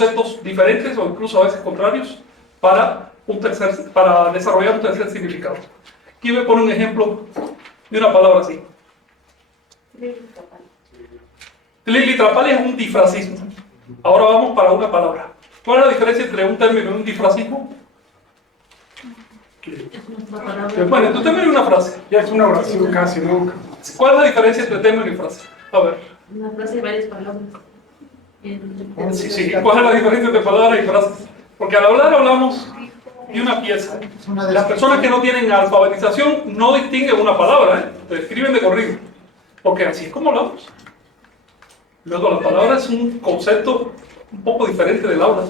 conceptos diferentes o incluso a veces contrarios para desarrollar un tercer significado. Aquí voy a poner un ejemplo de una palabra así. Tlilitlapali es un difracismo. Ahora vamos para una palabra. ¿Cuál es la diferencia entre un término y un difracismo? Bueno, en tu término y una frase. Ya es una oración casi, ¿no? ¿Cuál es la diferencia entre término y frase? A ver. Una frase de varias palabras. Sí. ¿Cuál es la diferencia entre palabras y frases? Porque al hablar hablamos de una pieza. Las personas que no tienen alfabetización no distinguen una palabra, ¿eh? Te escriben de corrido. Porque así es como hablamos. Luego, la palabra es un concepto un poco diferente del habla.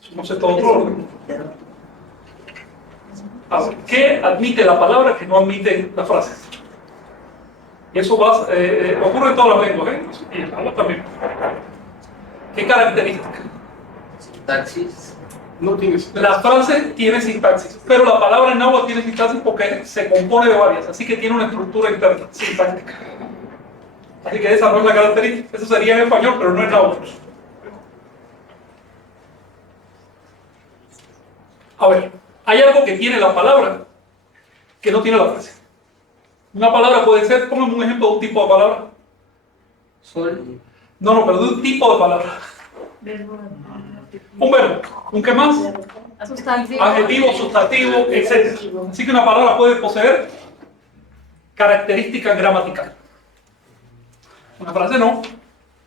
Es un concepto de otro orden. A ver, ¿qué admite la palabra que no admite las frases? Y eso ocurre en todas las lenguas, ¿eh? Y en el habla también. ¿Qué característica? Sintaxis. No tienes. La frase tiene sintaxis, pero la palabra en náhuatl tiene sintaxis porque se compone de varias, así que tiene una estructura interna, sintáctica. Así que esa no es la característica. Eso sería en español, pero no en náhuatl. A ver, hay algo que tiene la palabra que no tiene la frase. Una palabra puede ser, póngame un ejemplo de un tipo de palabra. Sol. No, pero de un tipo de palabra. Un verbo. ¿Un qué más? Sustantivo. Adjetivo, sustantivo, etc. Así que una palabra puede poseer características gramaticales. Una frase no.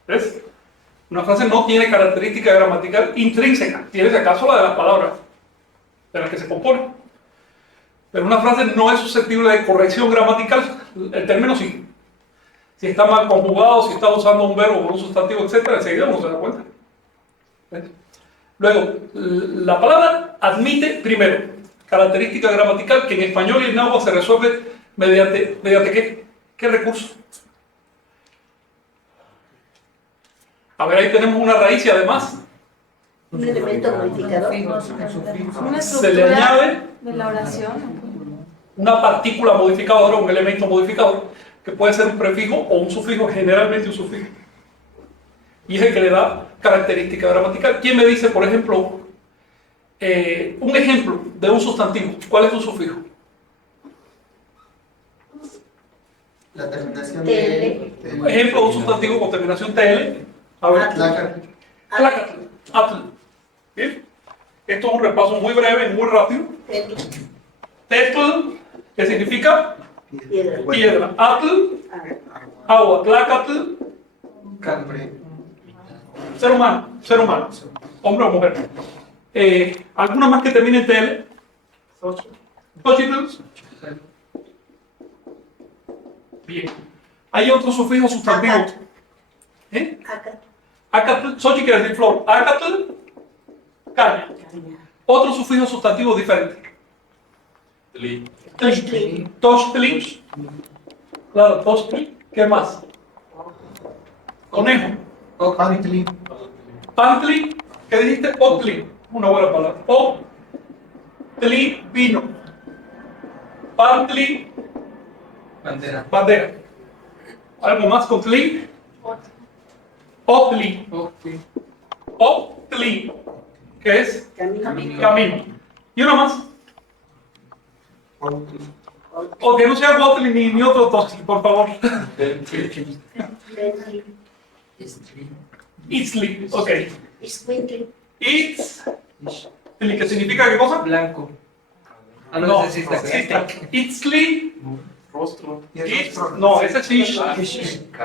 ¿Ves? Una frase no tiene característica gramatical intrínseca. Tiene si acaso la de las palabras de las que se compone. Pero una frase no es susceptible de corrección gramatical. El término sí. Si está mal conjugado, si está usando un verbo por un sustantivo, etc., enseguida uno se da cuenta. ¿Ves? Luego, la palabra admite, primero, característica gramatical que en español y en náhuatl se resuelve mediante ¿qué? ¿Qué recurso? A ver, ahí tenemos una raíz y además Un elemento modificador. Una se le estructura añade de la oración. una partícula modificadora, un elemento modificador, que puede ser un prefijo o un sufijo, generalmente un sufijo. Y es el que le da característica gramatical. ¿Quién me dice, por ejemplo, un ejemplo de un sustantivo? ¿Cuál es un sufijo? La terminación TL. Ejemplo de un sustantivo con terminación TL. A ver. Tlácatl. Atl. Bien. Esto es un repaso muy breve y muy rápido. Tetl, que significa Piedra. piedra. Atl, agua. Tlácatl, Cambre. ser humano. Hombre o mujer. ¿Alguna más que termine en TL? Xochitl. Bien. Hay otro sufijo sustantivo. Acatl. ¿Eh? Acatl. Acatl, Xochitl quiere decir flor. Acatl, caña. Otro sufijo sustantivo diferente. Tochtli. Tochtli. Claro, tochtli. ¿Qué más? Conejo. Ocantli. Pantli. ¿Qué dijiste? Otli. Una buena palabra. Otli, vino. Pantli, Bandera. bandera. ¿Algo más con tli? Otli. Otli. ¿Qué es? Camino. Camino. ¿Y una más? O que no sea Otli ni otro tochtli, por favor. Bentley. Itzli. Ok. Iscuintli. Itzli, ¿qué significa qué cosa? Blanco. Ah, No, no, ese sí está. Itzli. Rostro. No, ese es Ish.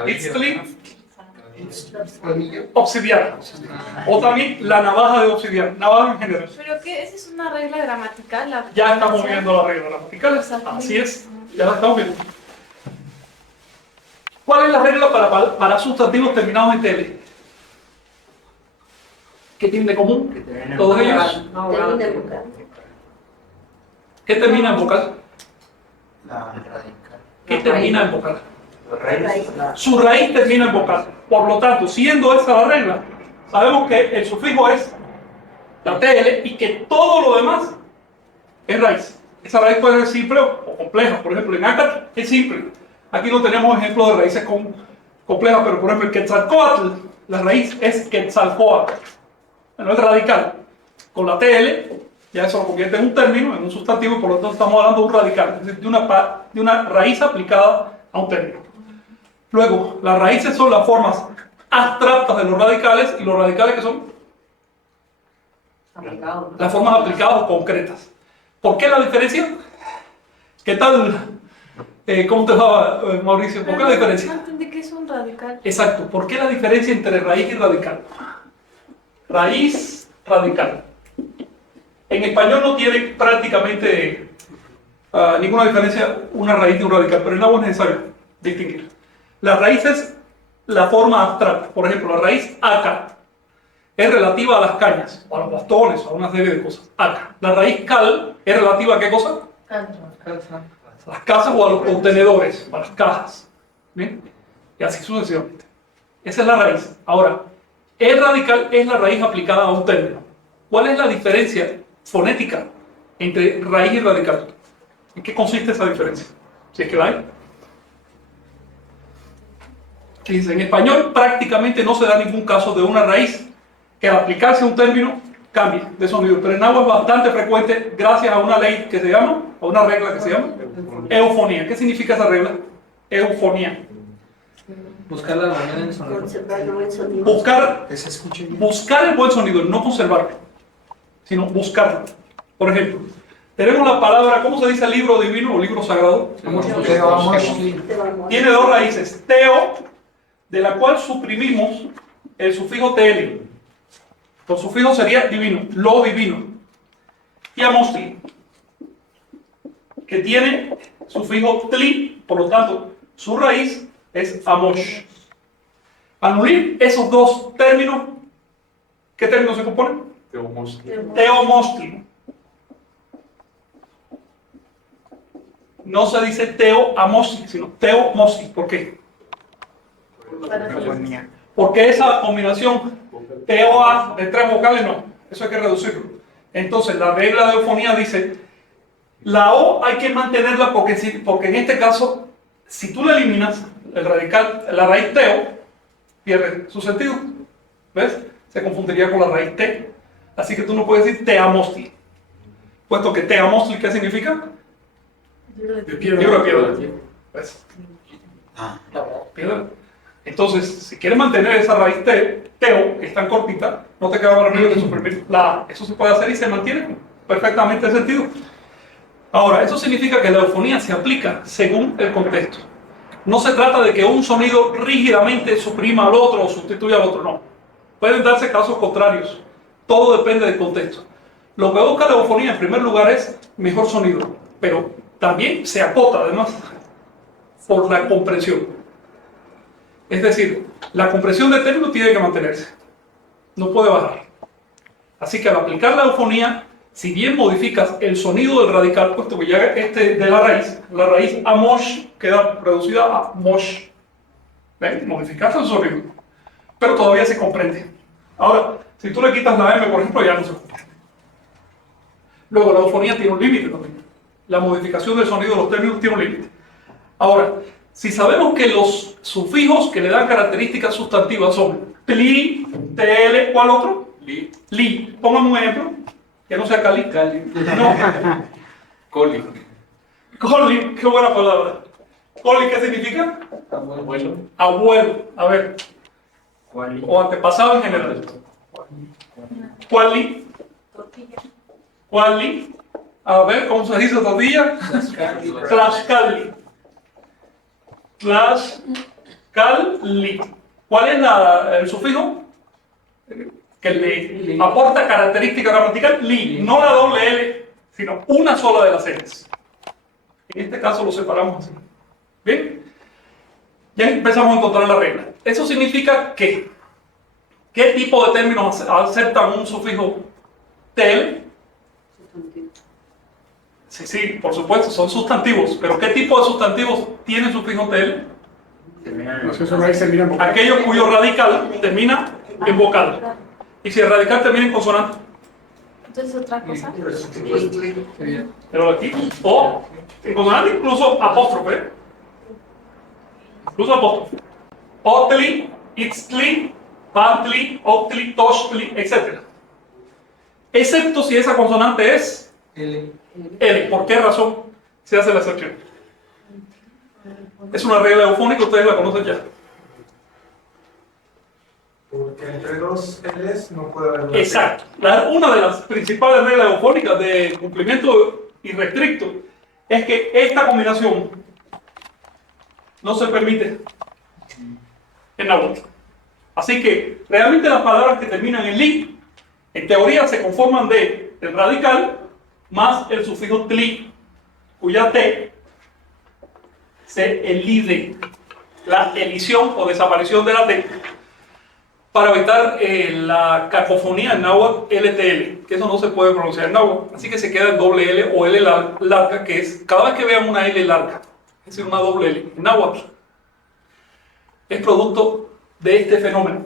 Itzli. Obsidiana. O también la navaja de obsidiana. Navaja en general. ¿Pero qué? ¿Esa es una regla gramatical? Ya estamos viendo la regla gramatical. Así es. Ya la estamos viendo. ¿Cuál es la regla para sustantivos terminados en TL? ¿Qué tienen de común? Todos ellos. Termina en vocal. ¿Qué termina en vocal? La radical. ¿Qué termina en vocal? Raíz. Su raíz termina en vocal. Por lo tanto, siendo esta la regla, sabemos que el sufijo es la TL y que todo lo demás es raíz. Esa raíz puede ser simple o compleja. Por ejemplo, en Acatl es simple. Aquí no tenemos ejemplos de raíces complejas, pero por ejemplo el Quetzalcóatl, la raíz es Quetzalcóatl. Bueno, es radical. Con la TL, ya eso lo convierte en un término, en un sustantivo, y por lo tanto estamos hablando de un radical, es decir, de una raíz aplicada a un término. Luego, las raíces son las formas abstractas de los radicales, y los radicales que son las formas aplicadas o concretas. ¿Por qué la diferencia? ¿Qué tal? ¿Cómo te va, Mauricio? ¿Por qué la diferencia? No entendí que es un radical. Exacto. ¿Por qué la diferencia entre raíz y radical? Raíz, radical. En español no tiene prácticamente ninguna diferencia una raíz de un radical, pero en agua es necesario distinguir. La raíz es la forma abstracta. Por ejemplo, la raíz aca es relativa a las cañas, o a los bastones, o a una serie de cosas. Aca. La raíz cal es relativa a qué cosa? A las casas o a los contenedores, o a las cajas. ¿Bien? Y así sucesivamente. Esa es la raíz. Ahora, el radical es la raíz aplicada a un término. ¿Cuál es la diferencia fonética entre raíz y radical? ¿En qué consiste esa diferencia? Si es que la hay. Fíjense, en español prácticamente no se da ningún caso de una raíz que al aplicarse a un término cambie de sonido, pero en agua es bastante frecuente gracias a una ley que se llama, a una regla que se llama eufonía. ¿Qué significa esa regla? Eufonía. Buscar la armonía en el sonido. Conservar el buen sonido. Buscar el buen sonido, no conservarlo, sino buscarlo. Por ejemplo, tenemos la palabra, ¿cómo se dice libro divino o libro sagrado? Tiene dos raíces, teo, de la cual suprimimos el sufijo tl. Por sufijo sería divino, lo divino. Y amostli, que tiene sufijo tli, por lo tanto, su raíz es amosh. Al unir esos dos términos, ¿qué términos se componen? Teomostli. No se dice teoamostli, sino teomostli. ¿Por qué? Porque esa combinación TOA de tres vocales no, eso hay que reducirlo. Entonces la regla de eufonía dice, la O hay que mantenerla porque en este caso, si tú la eliminas, el radical, la raíz teo, pierde su sentido. ¿Ves? Se confundiría con la raíz T. Así que tú no puedes decir teamostli. Puesto que teamostli, ¿qué significa? Libro de piedra. ¿Ves? Piedra. Entonces, si quieres mantener esa raíz teo, que es tan cortita, no te queda más remedio que suprimir la A. Eso se puede hacer y se mantiene perfectamente el sentido. Ahora, eso significa que la eufonía se aplica según el contexto. No se trata de que un sonido rígidamente suprima al otro o sustituya al otro, no. Pueden darse casos contrarios. Todo depende del contexto. Lo que busca la eufonía en primer lugar es mejor sonido, pero también se acota además por la comprensión. Es decir, la compresión del término tiene que mantenerse, no puede bajar. Así que al aplicar la eufonía, si bien modificas el sonido del radical, puesto que ya de la raíz amosh queda reducida a mosh. ¿Ven? Modificaste el sonido, pero todavía se comprende. Ahora, si tú le quitas la M, por ejemplo, ya no se comprende. Luego, la eufonía tiene un límite también. La modificación del sonido de los términos tiene un límite. Ahora, si sabemos que los sufijos que le dan características sustantivas son pli, tl, ¿cuál otro? Li. Póngame un ejemplo, que no sea cali. No. Coli. Coli, qué buena palabra. Coli, ¿qué significa? Abuelo. Abuelo. A ver. O antepasado en general. Cuali. Cuali. A ver, ¿cómo se dice tortilla? Tlaxcali. Tlaxcali. ¿Cuál es el sufijo? Que le aporta característica gramatical, li, no la doble L, sino una sola de las L's. En este caso lo separamos así. ¿Bien? Ya empezamos a encontrar la regla. Eso significa que, ¿qué tipo de términos aceptan un sufijo TL? Sí, por supuesto, son sustantivos, pero ¿qué tipo de sustantivos tiene sufijo TL? No sé, su raíz termina en vocal. Aquello cuyo radical termina en vocal. ¿Y si el radical termina en consonante? Entonces, otra cosa. Pero aquí, o en consonante incluso apóstrofe. Incluso apóstrofe. otli, itztli, pantli, octli, tochtli, etc. Excepto si esa consonante es L. L. ¿Por qué razón se hace la excepción? Es una regla eufónica, ustedes la conocen ya. Porque entre dos L's no puede haber una Exacto. Una de las principales reglas eufónicas de cumplimiento irrestricto es que esta combinación no se permite en náhuatl. Así que realmente las palabras que terminan en li, en teoría se conforman de el radical más el sufijo tli, cuya T se elide, la elisión o desaparición de la T, para evitar la cacofonía en náhuatl LTL, que eso no se puede pronunciar en náhuatl, así que se queda en doble L o L larga, que es, cada vez que vean una L larga, es decir, una doble L en náhuatl, es producto de este fenómeno.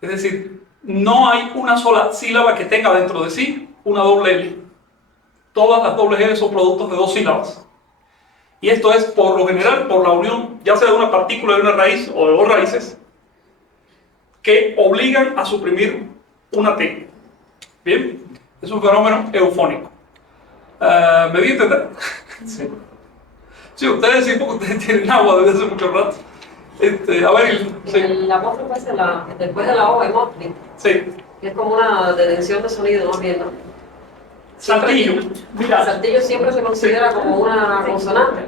Es decir, no hay una sola sílaba que tenga dentro de sí una doble L. Todas las dobles L son productos de dos sílabas. Y esto es, por lo general, por la unión, ya sea de una partícula de una raíz o de dos raíces, que obligan a suprimir una T. Bien, es un fenómeno eufónico. ¿Me di a entender? Sí. Sí, ustedes sí, porque ustedes tienen agua desde hace mucho rato. A ver, sí. El apóstrofe es después de la O, hemotli, Sí. que es como una detención de sonido, más bien, ¿no? Saltillo. El Mira, saltillo siempre se considera como una consonante.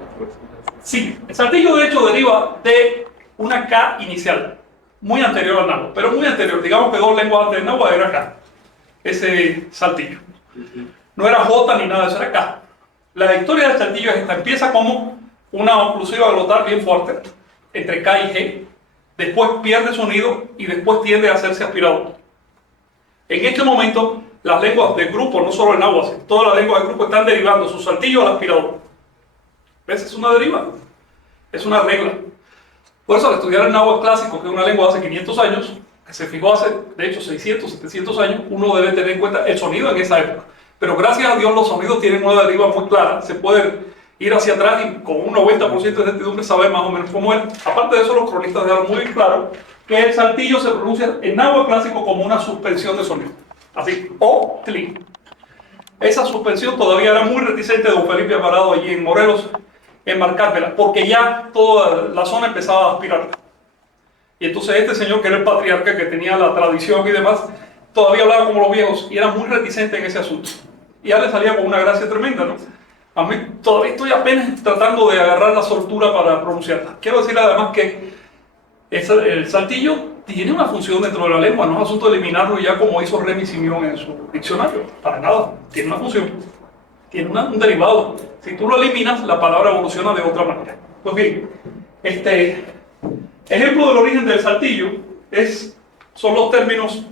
sí, el saltillo de hecho deriva de una K inicial, muy anterior al náhuatl, pero muy anterior. Digamos que dos lenguas antes del náhuatl era K, ese saltillo. No era J ni nada de eso, era K. La historia del saltillo es esta: empieza como una oclusiva glotal bien fuerte, entre K y G, después pierde sonido y después tiende a hacerse aspirado. En este momento, las lenguas del grupo, no solo el náhuatl, todas las lenguas del grupo están derivando su saltillo al aspirador. ¿Ves? Es una deriva, es una regla. Por eso, al estudiar el náhuatl clásico, que es una lengua de hace 500 años, que se fijó hace, de hecho, 600, 700 años, uno debe tener en cuenta el sonido en esa época. Pero gracias a Dios los sonidos tienen una deriva muy clara, se puede ir hacia atrás y con un 90% de certidumbre saber más o menos cómo es. Aparte de eso, los cronistas dejaron muy claro que el saltillo se pronuncia en náhuatl clásico como una suspensión de sonido. Así, o tli. Esa suspensión todavía era muy reticente de don Felipe Alvarado allí en Morelos en marcármela, porque ya toda la zona empezaba a aspirar. Y entonces este señor, que era el patriarca, que tenía la tradición y demás, todavía hablaba como los viejos y era muy reticente en ese asunto. Y ya le salía con una gracia tremenda, ¿no? A mí todavía estoy apenas tratando de agarrar la soltura para pronunciarla. Quiero decir además que el saltillo tiene una función dentro de la lengua, no es asunto de eliminarlo ya como hizo Remy Simeón en su diccionario, para nada, tiene una función, tiene un derivado. Si tú lo eliminas, la palabra evoluciona de otra manera. Pues bien, ejemplo del origen del saltillo son los términos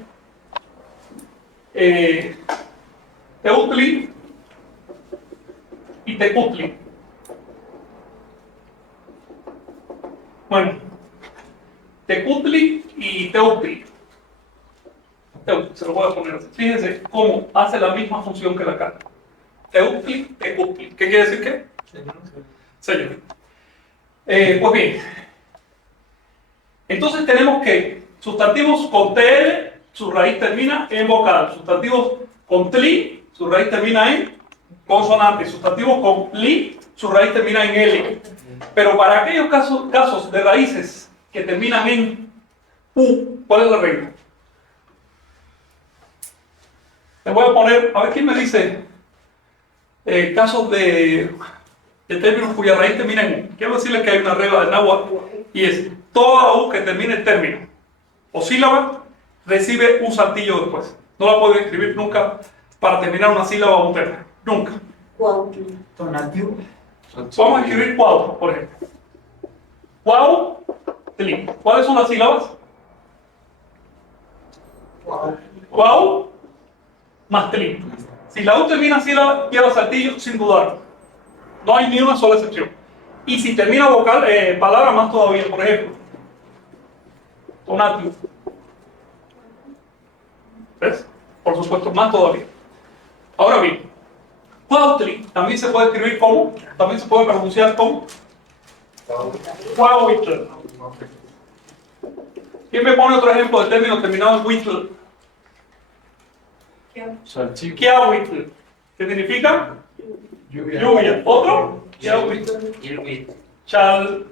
teutli y tecutli. Bueno, tecutli y teutli. Se lo voy a poner así. Fíjense cómo hace la misma función que la K. Teutli, tecutli. ¿Qué quiere decir qué? Señor. Pues bien, entonces tenemos que sustantivos con TL, su raíz termina en vocal. Sustantivos con tli, su raíz termina en consonante. Sustantivos con li, su raíz termina en L. Pero para aquellos casos de raíces que terminan en U, ¿cuál es la regla? Les voy a poner, a ver quién me dice casos de términos cuya raíz termina en U. Quiero decirles que hay una regla del náhuatl y es: toda U que termine en término o sílaba recibe un saltillo después. No la puedo escribir nunca para terminar una sílaba o un término. Nunca. Cuautli. Donativo. Vamos a escribir cuau, por ejemplo. Cuau, tli. ¿Cuáles son las sílabas? Cuau más tli. Si la U termina en sílaba, lleva saltillo sin dudar. No hay ni una sola excepción. Y si termina vocal, palabra, más todavía. Por ejemplo, donativo. ¿Ves? Por supuesto, más todavía. Ahora bien, cuautli también se puede escribir como, también se puede pronunciar como cuauitl. ¿Quién me pone otro ejemplo de término terminado en whittle? Salchicha. Kiawitl. ¿Qué significa? Lluvia. ¿Otro? Ilwit. Chalchihuitl.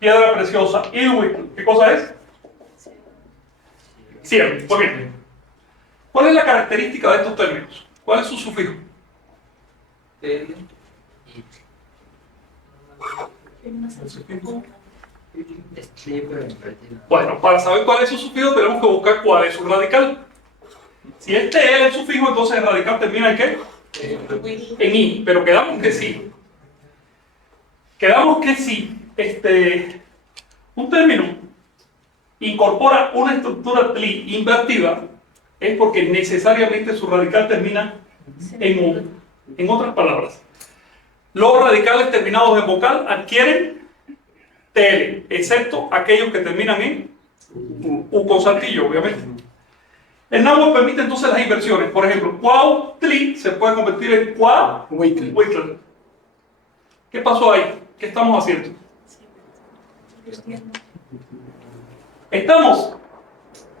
Piedra preciosa. Ilhuitl. ¿Qué cosa es? Cielo. Muy bien. ¿Cuál es la característica de estos términos? ¿Cuál es su sufijo? Bueno, para saber cuál es su sufijo tenemos que buscar cuál es su radical. Si este es el sufijo, entonces el radical termina en ¿qué? En i, pero quedamos que sí. Quedamos que sí. Un término incorpora una estructura tli invertida es porque necesariamente su radical termina en u. En otras palabras, los radicales terminados en vocal adquieren TL, excepto aquellos que terminan en u con saltillo, obviamente. El náhuatl permite entonces las inversiones. Por ejemplo, cuautli se puede convertir en cuahuitl. ¿Qué pasó ahí? ¿Qué estamos haciendo? Estamos,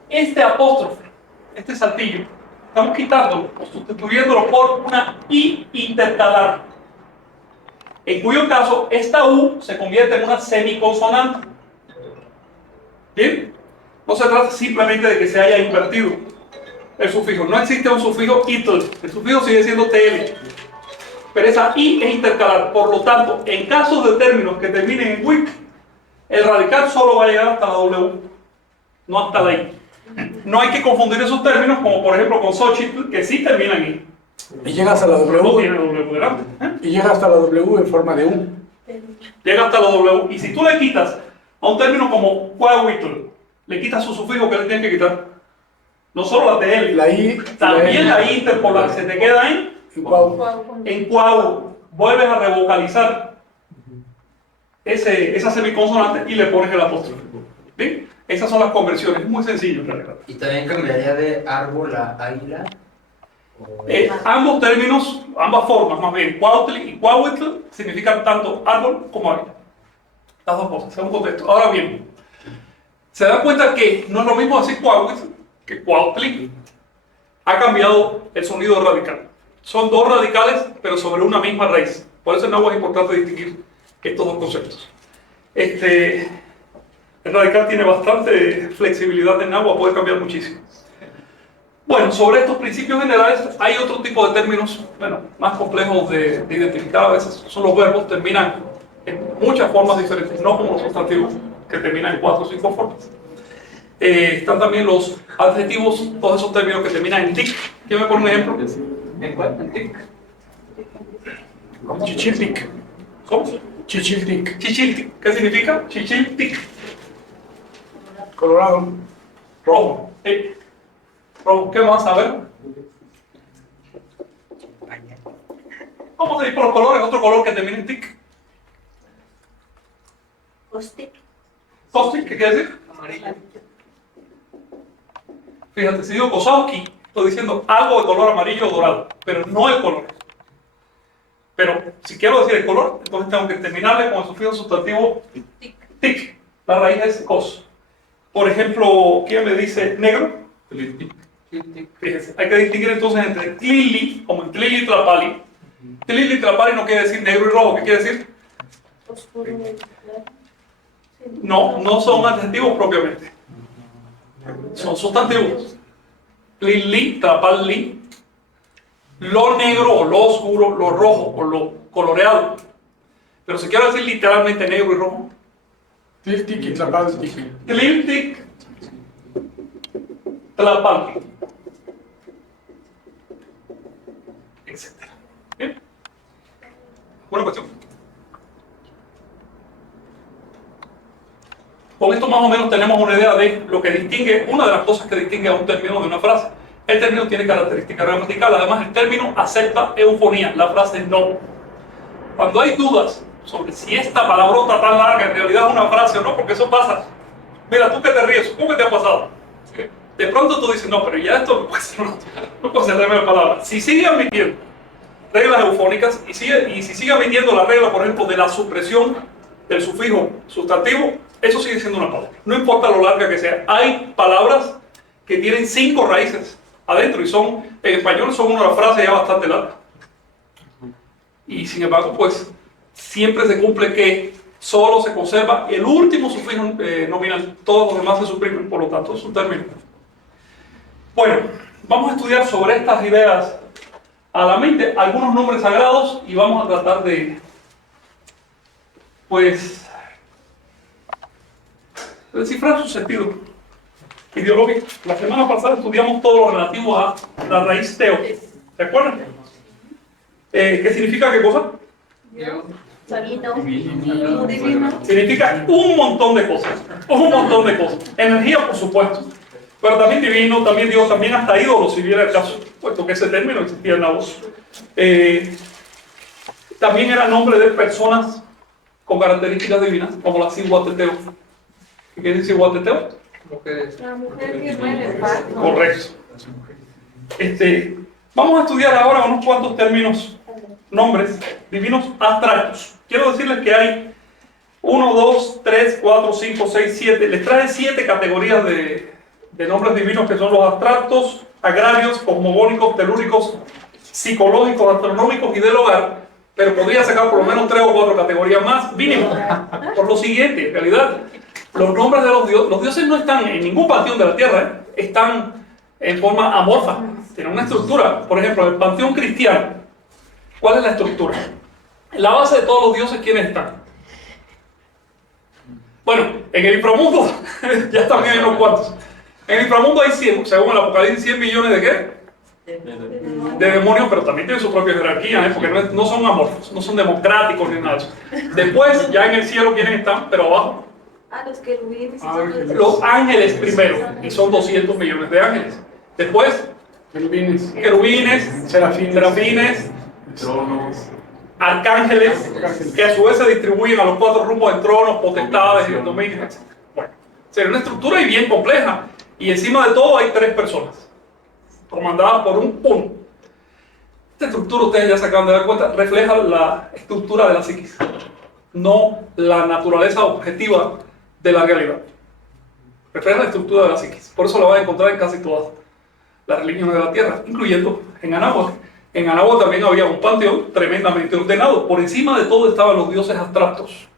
este apóstrofe, este saltillo, estamos quitándolo o sustituyéndolo por una I intercalar, en cuyo caso esta U se convierte en una semiconsonante. ¿Bien? No se trata simplemente de que se haya invertido el sufijo. No existe un sufijo itl. El sufijo sigue siendo TL. Pero esa I es intercalar. Por lo tanto, en casos de términos que terminen en WIC, el radical solo va a llegar hasta la W, no hasta la I. No hay que confundir esos términos, como por ejemplo con Xochitl, que sí terminan en I. Y llega hasta la No W. tiene W delante. Y llega hasta la W en forma de U. Llega hasta la W. Y si tú le quitas a un término como cuahuitl, le quitas su sufijo, ¿qué le tienes que quitar? No solo la TL, La I. también la I interpolar. Se te queda Guau. en cuau. Vuelves a revocalizar esa semiconsonante y le pones el apóstrofe. ¿Bien? Esas son las conversiones. Es muy sencillo en realidad. Y también cambiaría de árbol a águila. Ambos términos, ambas formas, más bien, cuautli y cuahuitl, significan tanto árbol como águila. Las dos cosas, según contexto. Ahora bien, se dan cuenta que no es lo mismo decir cuahuitl que cuautli. Ha cambiado el sonido radical. Son dos radicales, pero sobre una misma raíz. Por eso en náhuatl es importante distinguir estos dos conceptos. El radical tiene bastante flexibilidad en náhuatl, puede cambiar muchísimo. Bueno, sobre estos principios generales hay otro tipo de términos, más complejos de identificar. A veces son los verbos, terminan en muchas formas diferentes, no como los sustantivos, que terminan en 4 o 5 formas. Están también los adjetivos, todos esos términos que terminan en tic. ¿Quién me pone un ejemplo? ¿En cuál? En tic. Chichiltic. ¿Cómo? Chichiltic. Chichiltic. ¿Qué significa? Chichiltic. Colorado. Rojo. Rojo. ¿Qué más? A ver. Vamos a ir por los colores. Otro color que termina en tic. Caustic. Caustic, ¿qué quiere decir? Amarillo. Fíjate, si digo Kosowski, estoy diciendo algo de color amarillo o dorado, pero no el color. Pero si quiero decir el color, entonces tengo que terminarle con el sufijo sustantivo tic. La raíz es cos. Por ejemplo, ¿quién me dice negro? Fíjense, hay que distinguir entonces entre tlili, como en tlili tlapali. Tlili tlapali no quiere decir negro y rojo, ¿qué quiere decir? Oscuro, claro. Sí. No son adjetivos propiamente. Son sustantivos. Tlili tlapali. Lo negro o lo oscuro, lo rojo o lo coloreado. Pero si quiero decir literalmente negro y rojo, Tiltic y Tlapaltic. tliltic tlapaltic, etc. ¿Bien? Buena cuestión. Con esto más o menos tenemos una idea de lo que distingue, una de las cosas que distingue a un término de una frase. El término tiene características gramaticales, además el término acepta eufonía, la frase no. Cuando hay dudas sobre si esta palabrota tan larga en realidad es una frase o no, porque eso pasa. Mira, tú que te ríes, ¿cómo que te ha pasado? De pronto tú dices, no, pero ya esto no puede ser término de palabra. Si sigue admitiendo reglas eufónicas y si sigue admitiendo la regla, por ejemplo, de la supresión del sufijo sustantivo, eso sigue siendo una palabra. No importa lo larga que sea. Hay palabras que tienen 5 raíces adentro y son, en español son una frase ya bastante larga. Y sin embargo, pues, siempre se cumple que solo se conserva el último sufijo nominal. Todos los demás se suprimen, por lo tanto, es un término. Bueno, vamos a estudiar sobre estas ideas a la mente, algunos nombres sagrados, y vamos a tratar de, pues, descifrar su sentido ideológico. La semana pasada estudiamos todo lo relativo a la raíz teo. ¿Se acuerdan? ¿Qué significa qué cosa? Divino. Divino. Significa un montón de cosas. Un montón de cosas. Energía, por supuesto. Pero también divino, también Dios, también hasta ídolo, si viera el caso, puesto que ese término existía en la voz. También era nombre de personas con características divinas, como la Cihuateteo. ¿Qué quiere decir Cihuateteo? La mujer que muere en paz. Correcto. Vamos a estudiar ahora unos cuantos términos, nombres divinos abstractos. Quiero decirles que hay 1, 2, 3, 4, 5, 6, 7. Les traje 7 categorías de nombres divinos que son los abstractos, agrarios, cosmogónicos, telúricos, psicológicos, astronómicos y del hogar, pero podría sacar por lo menos 3 o 4 categorías más, mínimo. Por lo siguiente, en realidad, los nombres de los dioses no están en ningún panteón de la tierra, están en forma amorfa, tienen una estructura. Por ejemplo, el panteón cristiano, ¿cuál es la estructura? En la base de todos los dioses, ¿quiénes están? Bueno, en el inframundo, ya están bien unos cuantos. En el inframundo hay 100, según el Apocalipsis, 100 millones de ¿qué? De demonios, pero también tienen su propia jerarquía, porque no son amorfos, no son democráticos ni nada de eso. Después, ya en el cielo, ¿quiénes están? Pero abajo. Los querubines. Los ángeles primero, y son 200 millones de ángeles. Después, querubines, serafines, arcángeles, que a su vez se distribuyen a los 4 rumbos de tronos, potestades y dominios, etc. Bueno, sería una estructura y bien compleja. Y encima de todo hay 3 personas, comandadas por un uno. Esta estructura, ustedes ya se acaban de dar cuenta, refleja la estructura de la psiquis, no la naturaleza objetiva de la realidad. Refleja la estructura de la psiquis. Por eso la van a encontrar en casi todas las religiones de la tierra, incluyendo en Anáhuac. En Anáhuac también había un panteón tremendamente ordenado. Por encima de todo estaban los dioses abstractos.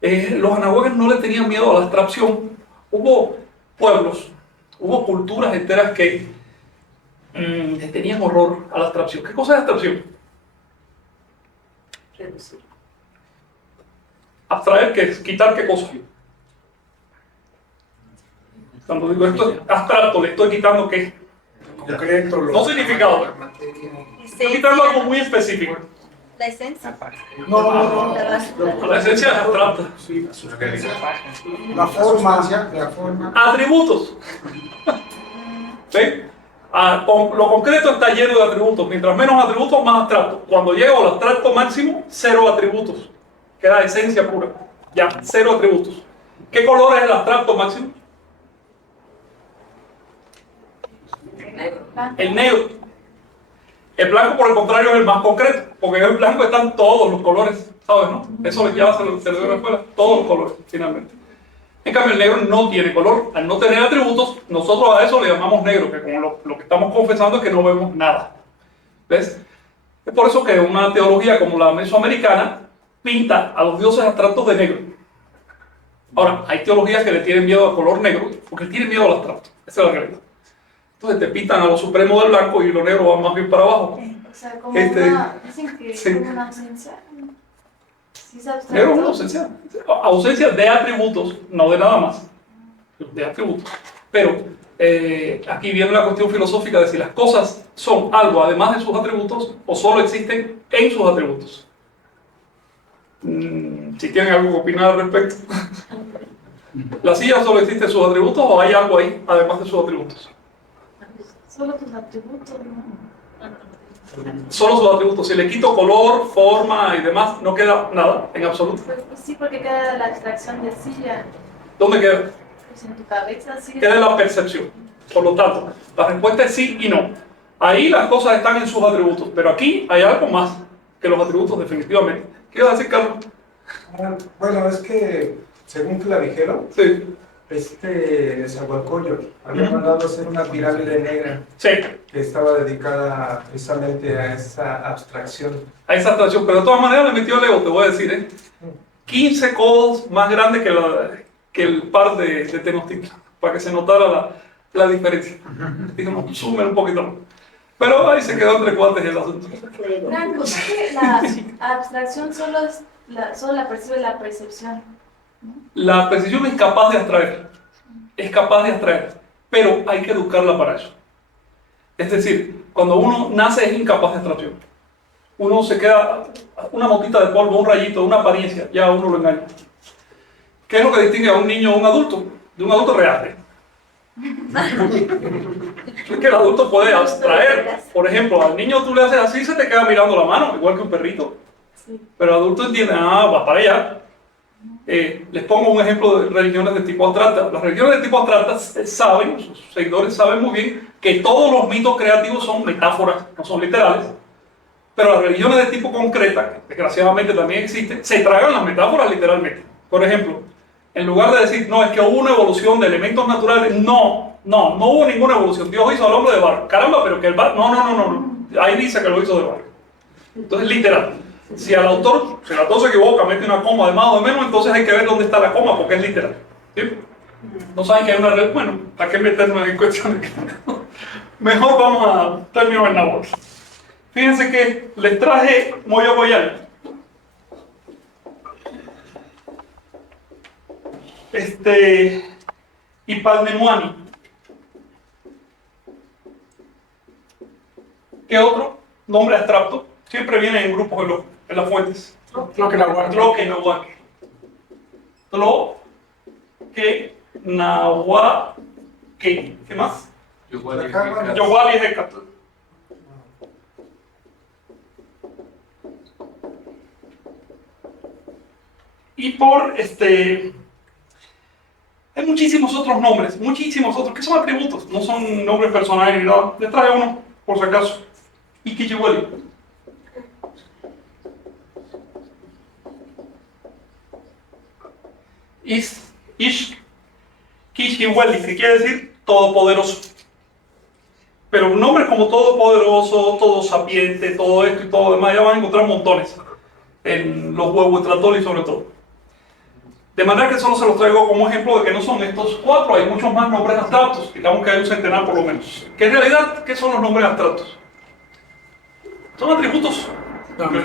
Los anahuacas no le tenían miedo a la abstracción. Hubo pueblos, hubo culturas enteras que le tenían horror a la abstracción. ¿Qué cosa es abstracción? Abstraer, ¿qué es? ¿Quitar qué cosa? Cuando digo esto es abstracto, le estoy quitando qué. Concreto, No significado. Estoy quitando algo muy específico. La esencia. No. La esencia es abstracta. Sí. La forma. Atributos. ¿Ven? Lo concreto está lleno de atributos. Mientras menos atributos, más abstracto. Cuando llego al abstracto máximo, 0 atributos. Queda esencia pura. Ya, 0 atributos. ¿Qué color es el abstracto máximo? El negro. El blanco, por el contrario, es el más concreto, porque en el blanco están todos los colores, ¿sabes, no? Eso ya se lo dio en la escuela, todos los colores, finalmente. En cambio, el negro no tiene color. Al no tener atributos, nosotros a eso le llamamos negro, que como lo que estamos confesando es que no vemos nada. ¿Ves? Es por eso que una teología como la mesoamericana pinta a los dioses abstractos de negro. Ahora, hay teologías que le tienen miedo al color negro, porque tienen miedo al abstracto. Esa es la realidad. Entonces te pintan a lo supremo del blanco y lo negro va más bien para abajo. O sea, como dicen que sí. es como una ausencia. Sí, se abstracto. Negro es una ausencia. Ausencia de atributos, no de nada más. De atributos. Pero aquí viene la cuestión filosófica de si las cosas son algo además de sus atributos o solo existen en sus atributos. Si tienen algo que opinar al respecto. ¿La silla solo existe en sus atributos o hay algo ahí además de sus atributos? Solo tus atributos, ¿no? Solo sus atributos. Si le quito color, forma y demás, no queda nada en absoluto. Pues sí, porque queda la abstracción de silla. ¿Dónde queda? Pues en tu cabeza, sí. Queda la percepción. Por lo tanto, la respuesta es sí y no. Ahí las cosas están en sus atributos, pero aquí hay algo más que los atributos definitivamente. ¿Qué ibas a decir, Carlos? Bueno, es que según Clavijero, Sí, Zahualcóyotl había mandado hacer una pirámide negra sí, que estaba dedicada precisamente a esa abstracción. a esa atracción. Pero de todas maneras le metió Leo, te voy a decir, ¿eh? 15 codos más grande que el par de Tenochtitlan, para que se notara la diferencia. Digamos, sumen un poquito más. Pero ahí se quedó entre cuates el asunto. Franco, ¿por qué la abstracción solo la percibe la percepción? La precisión es capaz de abstraer, pero hay que educarla para eso. Es decir, cuando uno nace es incapaz de abstracción. Uno se queda, una motita de polvo, un rayito, una apariencia, ya uno lo engaña. ¿Qué es lo que distingue a un niño o un adulto? De un adulto real. Es que el adulto puede abstraer. Por ejemplo, al niño tú le haces así y se te queda mirando la mano, igual que un perrito. Sí. Pero el adulto entiende, va para allá. Les pongo un ejemplo de religiones de tipo abstracta. Las religiones de tipo abstracta saben, sus seguidores saben muy bien, que todos los mitos creativos son metáforas, no son literales. Pero las religiones de tipo concreta, que desgraciadamente también existen, se tragan las metáforas literalmente. Por ejemplo, en lugar de decir, no, es que hubo una evolución de elementos naturales, no hubo ninguna evolución. Dios hizo al hombre de barro. Caramba, pero que el barro, no. Ahí dice que lo hizo de barro. Entonces, literal. Si el autor se equivoca, mete una coma de más o de menos, entonces hay que ver dónde está la coma, porque es literal. ¿Sí? No saben que hay una red. Bueno, ¿para qué meternos en cuestiones? Mejor vamos a términos en náhuatl. Fíjense que les traje Moyogoyal. Y Palnemuani. ¿Qué otro nombre abstracto? Siempre viene en grupos en las fuentes. Tloquenahuatl. Tloquenahuatl. Tloquenahuatl. ¿Qué más? Yowali Hecatl. Y hay muchísimos otros nombres, que son atributos, no son nombres personales ni nada. Les traje uno, por si acaso. Iquichihueli. Kishihueli, que quiere decir todopoderoso. Pero nombres como todopoderoso, todo sapiente, todo esto y todo demás, ya van a encontrar montones en los Huehuetlatolis sobre todo. De manera que solo se los traigo como ejemplo de que no son estos 4, hay muchos más nombres abstractos, digamos que hay un centenar por lo menos. Que en realidad, ¿qué son los nombres abstractos? Son atributos,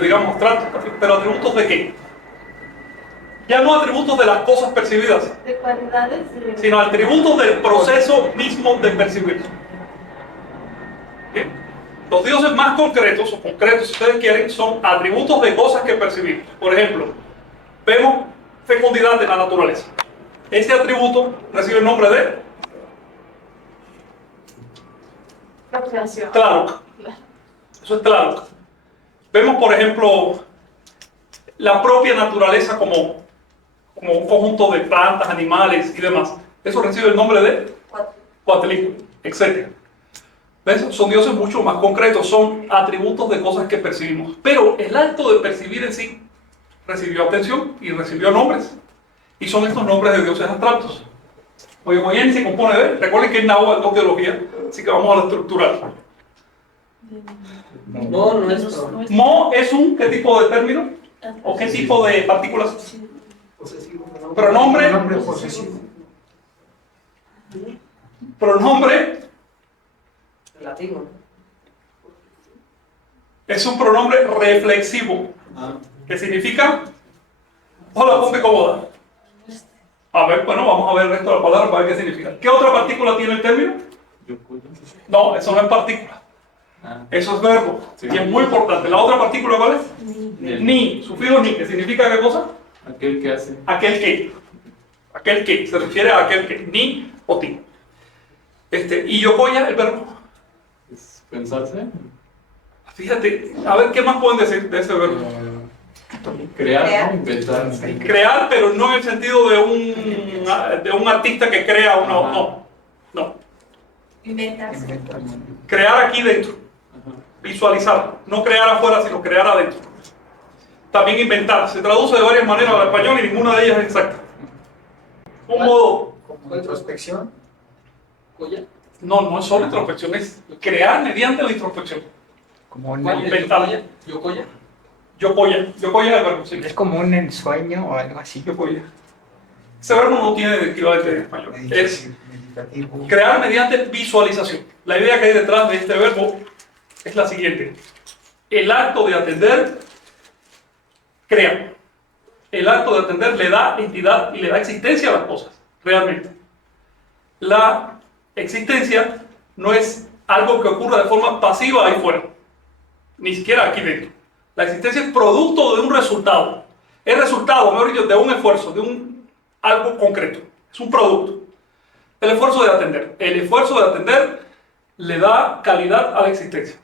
digamos abstractos, pero ¿atributos de qué? Ya no atributos de las cosas percibidas, De cualidades. sino atributos del proceso mismo de percibir. ¿Bien? Los dioses más concretos, o concretos si ustedes quieren, son atributos de cosas que percibimos. Por ejemplo, vemos fecundidad de la naturaleza. Ese atributo recibe el nombre de Procreación. Tlaloc. Eso es Tlaloc. Vemos, por ejemplo, la propia naturaleza como un conjunto de plantas, animales y demás. Eso recibe el nombre de Coatlicue, etc. ¿Ves? Son dioses mucho más concretos, son atributos de cosas que percibimos. Pero el acto de percibir en sí recibió atención y recibió nombres. Y son estos nombres de dioses abstractos. Moyogoyen se compone de, recuerden que es náhuatl no teología, así que vamos a la estructural. No, nuestro. Mo es un, ¿qué tipo de término? ¿O qué tipo de partículas? Pronombre. Pronombre posesivo. Pronombre Relativo. es un pronombre reflexivo. ¿Qué significa? Hola, ponte cómoda. A ver, bueno, vamos a ver el resto de la palabra para ver qué significa. ¿Qué otra partícula tiene el término? No, eso no es partícula. Eso es verbo. Sí. Y es muy importante. ¿La otra partícula cuál es? Ni. Sufijo ni. ¿Qué significa qué cosa? Aquel que hace. Aquel que. Aquel que. Se refiere a aquel que. Ni o ti. Y yokoya, el verbo. Es pensarse. Fíjate, a ver qué más pueden decir de ese verbo. Crear, ¿no? Inventar. Crear, pero no en el sentido de un artista que crea una. No. Inventarse. Crear aquí dentro. Visualizar. No crear afuera, sino crear adentro. También inventar. Se traduce de varias maneras al español y ninguna de ellas es exacta. un modo. Como introspección. No es solo introspección, es crear mediante la introspección. Como Inventar. ¿Yokoya? Yokoya es el verbo, sí. es como un ensueño o algo así. Yokoya. Ese verbo no tiene equivalente en español. Es Meditativo. crear mediante visualización. La idea que hay detrás de este verbo es la siguiente. El acto de atender crea. El acto de atender le da entidad y le da existencia a las cosas, realmente. La existencia no es algo que ocurra de forma pasiva ahí fuera, ni siquiera aquí dentro. La existencia es producto de un resultado. Es resultado, mejor dicho, de un esfuerzo, de algo concreto. Es un producto. El esfuerzo de atender. El esfuerzo de atender le da calidad a la existencia.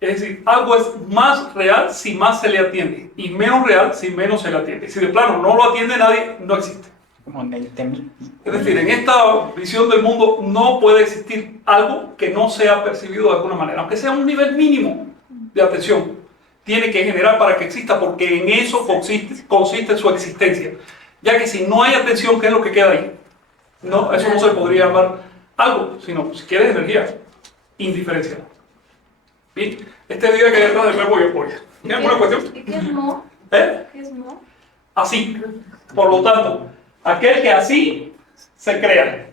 Es decir, algo es más real si más se le atiende y menos real si menos se le atiende. Si de plano no lo atiende nadie, no existe. Como Neitemi. Es decir, en esta visión del mundo no puede existir algo que no sea percibido de alguna manera, aunque sea un nivel mínimo de atención. Tiene que generar para que exista, porque en eso consiste su existencia. Ya que si no hay atención, ¿qué es lo que queda ahí? No, eso no se podría llamar algo, sino, si quieres, energía indiferenciada. Bien, este día que hay detrás del verbo yokoya. ¿Tiene alguna cuestión? ¿Y qué es mo? ¿Eh? ¿Qué es mo? Así. Por lo tanto, aquel que así se crea,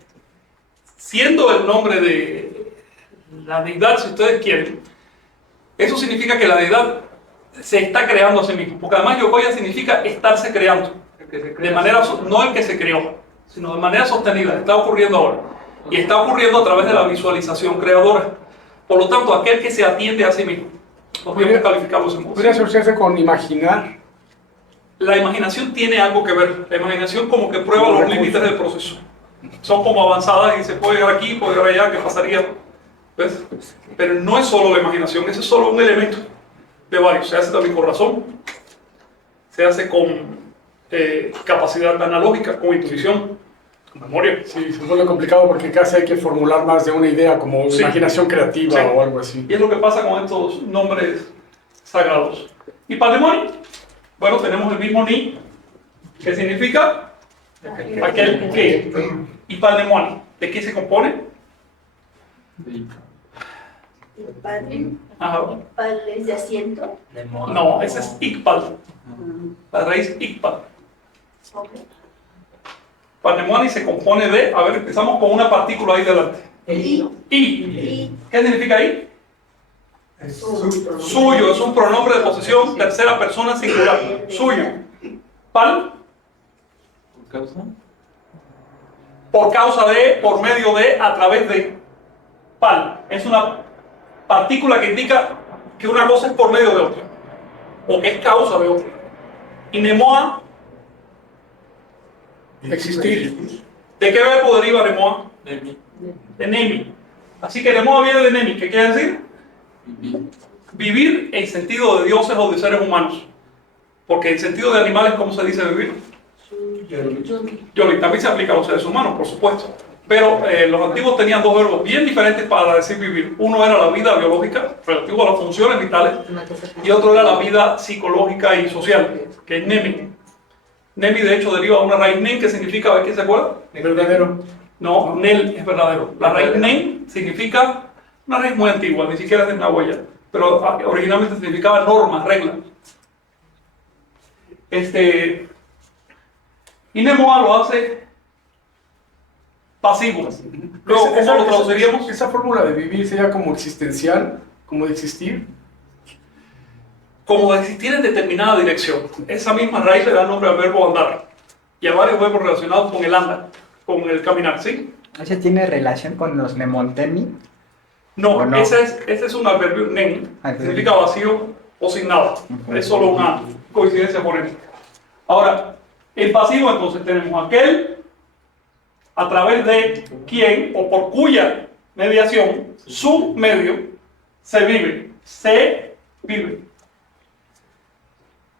siendo el nombre de la deidad, si ustedes quieren, eso significa que la deidad se está creando a sí mismo. Porque además yokoya significa estarse creando. De manera, no el que se creó, sino de manera sostenida. Está ocurriendo ahora. Y está ocurriendo a través de la visualización creadora. Por lo tanto, aquel que se atiende a sí mismo. Podríamos calificarlo de ese modo. ¿Podría asociarse con imaginar? La imaginación tiene algo que ver. La imaginación como que prueba los límites del proceso. Son como avanzadas y se puede llegar aquí, puede llegar allá, ¿qué pasaría? ¿Ves? Pero no es solo la imaginación, ese es solo un elemento de varios. Se hace también con razón, se hace con capacidad analógica, con intuición, con memoria. Sí, se vuelve complicado porque casi hay que formular más de una idea, como Sí. imaginación creativa Sí. o algo así. Y es lo que pasa con estos nombres sagrados. ¿Y Pandemoni? Bueno, tenemos el mismo ni, que significa aquel que. ¿Y Pandemoni? ¿De qué se compone? Padre, Ajá. padre es de asiento. No, ese es Ikpal. La raíz Ikpal. Ok. Pandemoni se compone de, a ver, empezamos con una partícula ahí delante. Y, I. y ¿Qué significa I? Suyo, es un pronombre de posesión, tercera persona singular. Suyo. Pal, ¿Por causa? por causa de, por medio de, a través de. Pal, es una partícula que indica que una cosa es por medio de otra, o que es causa de otra. Y Nemoa, Existir. ¿de qué verbo deriva Nemoa? Nemi. De Nemi. Así que Nemoa viene de Nemi, ¿qué quiere decir? Vivi. Vivir en sentido de dioses o de seres humanos. Porque en sentido de animales, ¿cómo se dice vivir? Yoli, también se aplica a los seres humanos, por supuesto. Pero los antiguos tenían dos verbos bien diferentes para decir vivir. Uno era la vida biológica, relativo a las funciones vitales, y otro era la vida psicológica y social, que es Nemi. Nemi, de hecho, deriva de una raíz Nen, que significa, ¿ves quién se acuerda? Verdadero. No, Nel es verdadero. La raíz Nen significa una raíz muy antigua, ni siquiera es de Nahuaya, pero originalmente significaba norma, regla. Y Nemoa lo hace pasivo. Luego, ¿cómo lo traduciríamos? Esa fórmula de vivir sería como existencial, como de existir. Como de existir en determinada dirección. Esa misma raíz le da nombre al verbo andar y a varios verbos relacionados con el andar, con el caminar, ¿sí? ¿Ese tiene relación con los Nemontemi? No, ¿O no? ese es un adverbio nen, Ah, significa vacío o sin nada. Es solo una coincidencia fonética. Ahora, en pasivo entonces tenemos aquel a través de quien o por cuya mediación, su medio, se vive.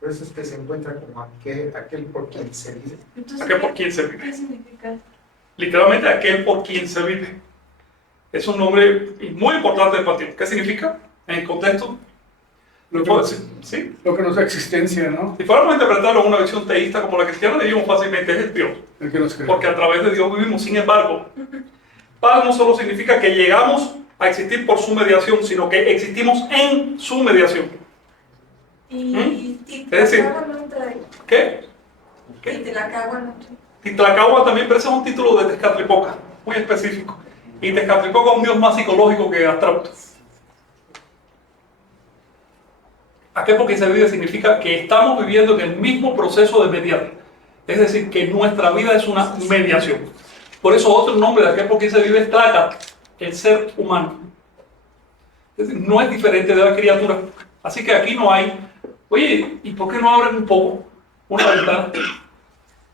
Por eso es que se encuentra como aquel por quien se vive. Entonces, Aquel por quien se vive. ¿qué significa? Literalmente aquel por quien se vive. Es un nombre muy importante de panteón. ¿Qué significa en el contexto? Lo puedo decir, ¿sí? Lo que nos da existencia, ¿no? Si fuéramos a interpretarlo en una visión teísta como la cristiana, diríamos fácilmente es Dios. El que nos crea. Porque a través de Dios vivimos. Sin embargo, paz no solo significa que llegamos a existir por su mediación, sino que existimos en su mediación. Y Es decir, Titlacahua no entra ahí. ¿Qué? Titlacahua no entra. Titlacahua también, pero ese es un título de Tezcatlipoca, muy específico. Y Tezcatlipoca es un dios más psicológico que abstracto. ¿A qué porque se vive? Significa que estamos viviendo en el mismo proceso de mediar. Es decir, que nuestra vida es una mediación. Por eso otro nombre de aquel porque se vive es Tlacat, el ser humano. Es decir, no es diferente de la criatura. Así que aquí no hay, oye, ¿y por qué no abren un poco una ventana?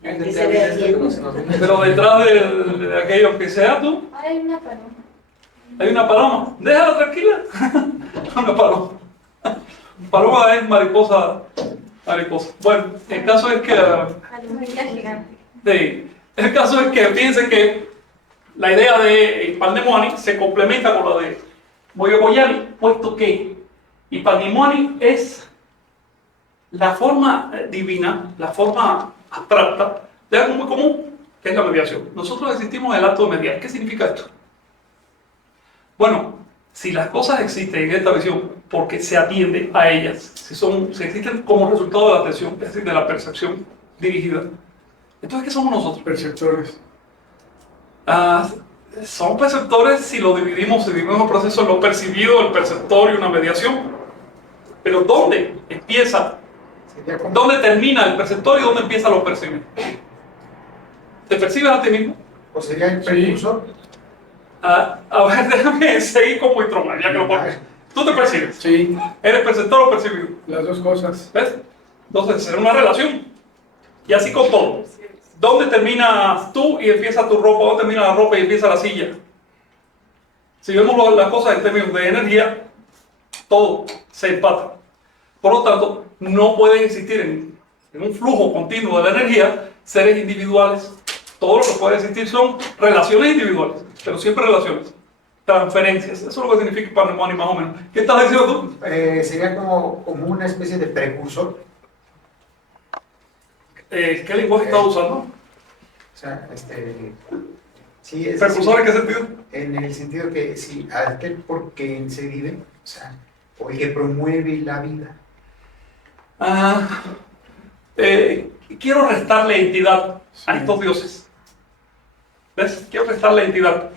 Yo intenté abrir esto, pero no se nos viene. Pero detrás de aquello que sea tú, Hay una paloma. hay una paloma. Déjala tranquila. Una paloma. Paloma es mariposa. Mariposa. Bueno, el caso es que... Aluminio gigante. Sí. El caso es que piensen que la idea de Ipannemoani se complementa con la de Moyoboyani, puesto que Ipannemoani es la forma divina, la forma abstracta de algo muy común, que es la mediación. Nosotros existimos en el acto de mediar. ¿Qué significa esto? Bueno, si las cosas existen en esta visión porque se atiende a ellas, si existen como resultado de la atención, es decir, de la percepción dirigida, entonces ¿qué somos nosotros? Perceptores. Somos perceptores si dividimos el proceso en lo percibido, el perceptor y una mediación. Pero ¿dónde empieza? Sería como, ¿Dónde termina el perceptor y dónde empieza lo percibido? ¿Te percibes a ti mismo? o sería el precursor. A ver, déjame seguir con Buitroma, ya que lo pones. ¿Tú te percibes? Sí, ¿Eres perceptor o percibido? las dos cosas. ¿Ves? Entonces, es una relación. Y así con todo. ¿Dónde terminas tú y empieza tu ropa? ¿Dónde termina la ropa y empieza la silla? Si vemos las cosas en términos de energía, todo se empata. Por lo tanto, no pueden existir en un flujo continuo de la energía seres individuales. Todo lo que puede existir son relaciones individuales, pero siempre relaciones. Transferencias. Eso es lo que significa Ipannemoani más o menos. ¿Qué estás diciendo tú? Sería como una especie de precursor. ¿Qué lenguaje estás usando? O sea, sí, es ¿Precursor en qué sentido? en el sentido que si aquel por quien se vive, o sea, o el que promueve la vida. Quiero restarle entidad a estos dioses. ¿Ves? Quiero restarle entidad.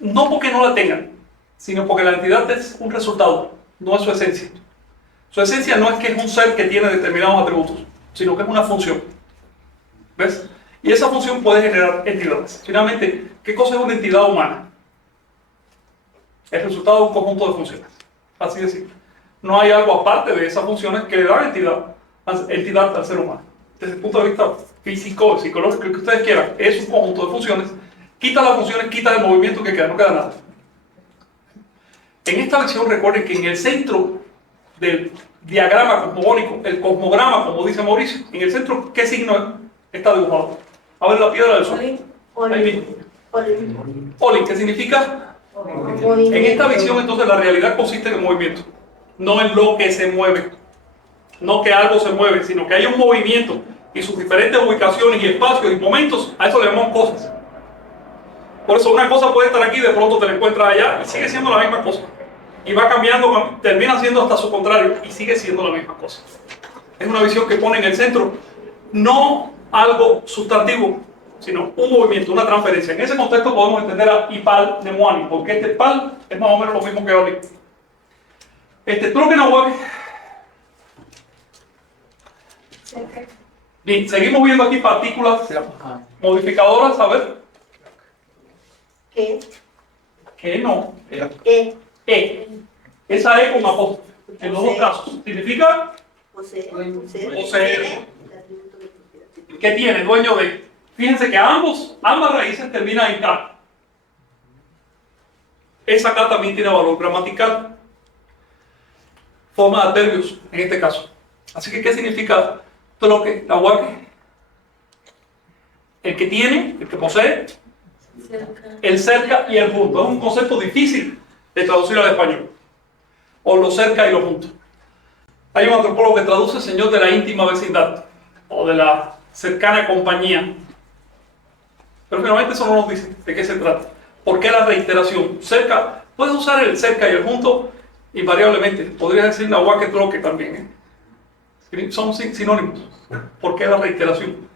No porque no la tengan, sino porque la entidad es un resultado, no es su esencia. Su esencia no es que es un ser que tiene determinados atributos, sino que es una función. ¿Ves? Y esa función puede generar entidades. Finalmente, ¿qué cosa es una entidad humana? El resultado de un conjunto de funciones. Así de simple. No hay algo aparte de esas funciones que le dan entidad al ser humano. Desde el punto de vista físico, psicológico, el que ustedes quieran, es un conjunto de funciones. Quita las funciones, quita el movimiento que queda, no queda nada. En esta visión recuerden que en el centro del diagrama cosmogónico, el cosmograma, como dice Mauricio, en el centro, ¿qué signo está dibujado? A ver la piedra del sol. Ahí mismo. Olin, ¿qué significa? En esta visión, entonces, la realidad consiste en el movimiento, no en lo que se mueve. No que algo se mueve, sino que hay un movimiento y sus diferentes ubicaciones y espacios y momentos, a eso le llamamos cosas. Por eso una cosa puede estar aquí, de pronto te la encuentras allá y sigue siendo la misma cosa. Y va cambiando, termina siendo hasta su contrario y sigue siendo la misma cosa. Es una visión que pone en el centro no algo sustantivo, sino un movimiento, una transferencia. En ese contexto podemos entender a Ipannemoani, porque este Pal es más o menos lo mismo que Oli. Troquenahuaque. Bien, seguimos viendo aquí partículas modificadoras, a ver. ¿Qué? Que no. ¿Qué? Esa E con apóstrofe, en los dos casos. Significa Poseer. Poseer. que tiene, dueño de. Fíjense que ambas raíces terminan en K. Esa K también tiene valor gramatical. Forma de adverbios, en este caso. Así que, ¿qué significa Troquenahuaque? El que tiene, el que posee, el cerca y el junto. Es un concepto difícil de traducir al español. O lo cerca y lo junto. Hay un antropólogo que traduce señor de la íntima vecindad o de la cercana compañía. Pero finalmente eso no nos dice de qué se trata. ¿Por qué la reiteración? Cerca, puedes usar el cerca y el junto invariablemente. Podrías decir nahuaque troque también. Son sinónimos. ¿Por qué la reiteración?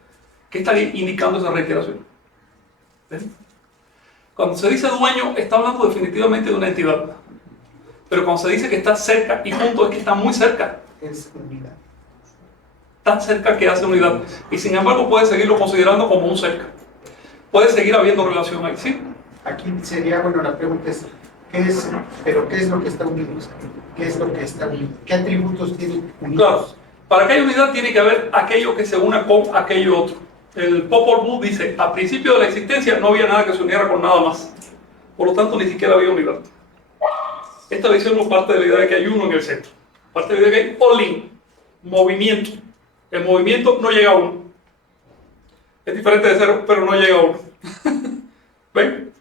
¿Qué está indicando esa reiteración? ¿Ven? Cuando se dice dueño, está hablando definitivamente de una entidad. Pero cuando se dice que está cerca y junto, es que está muy cerca. Es unidad. Tan cerca que hace unidad. Y sin embargo, puede seguirlo considerando como un cerca. Puede seguir habiendo relación ahí, ¿sí? Aquí sería, bueno, la pregunta es, ¿qué es lo que está unido? O sea, ¿qué es lo que está unido? ¿Qué atributos tiene unidos? Claro, para que haya unidad tiene que haber aquello que se una con aquello otro. El Popol Vuh dice, a principio de la existencia no había nada que se uniera con nada más. Por lo tanto, ni siquiera había unidad. Esta visión no parte de la idea de que hay uno en el centro. Parte de la idea de que hay all-in, movimiento. El movimiento no llega a uno. Es diferente de cero, pero no llega a uno. ¿Ven?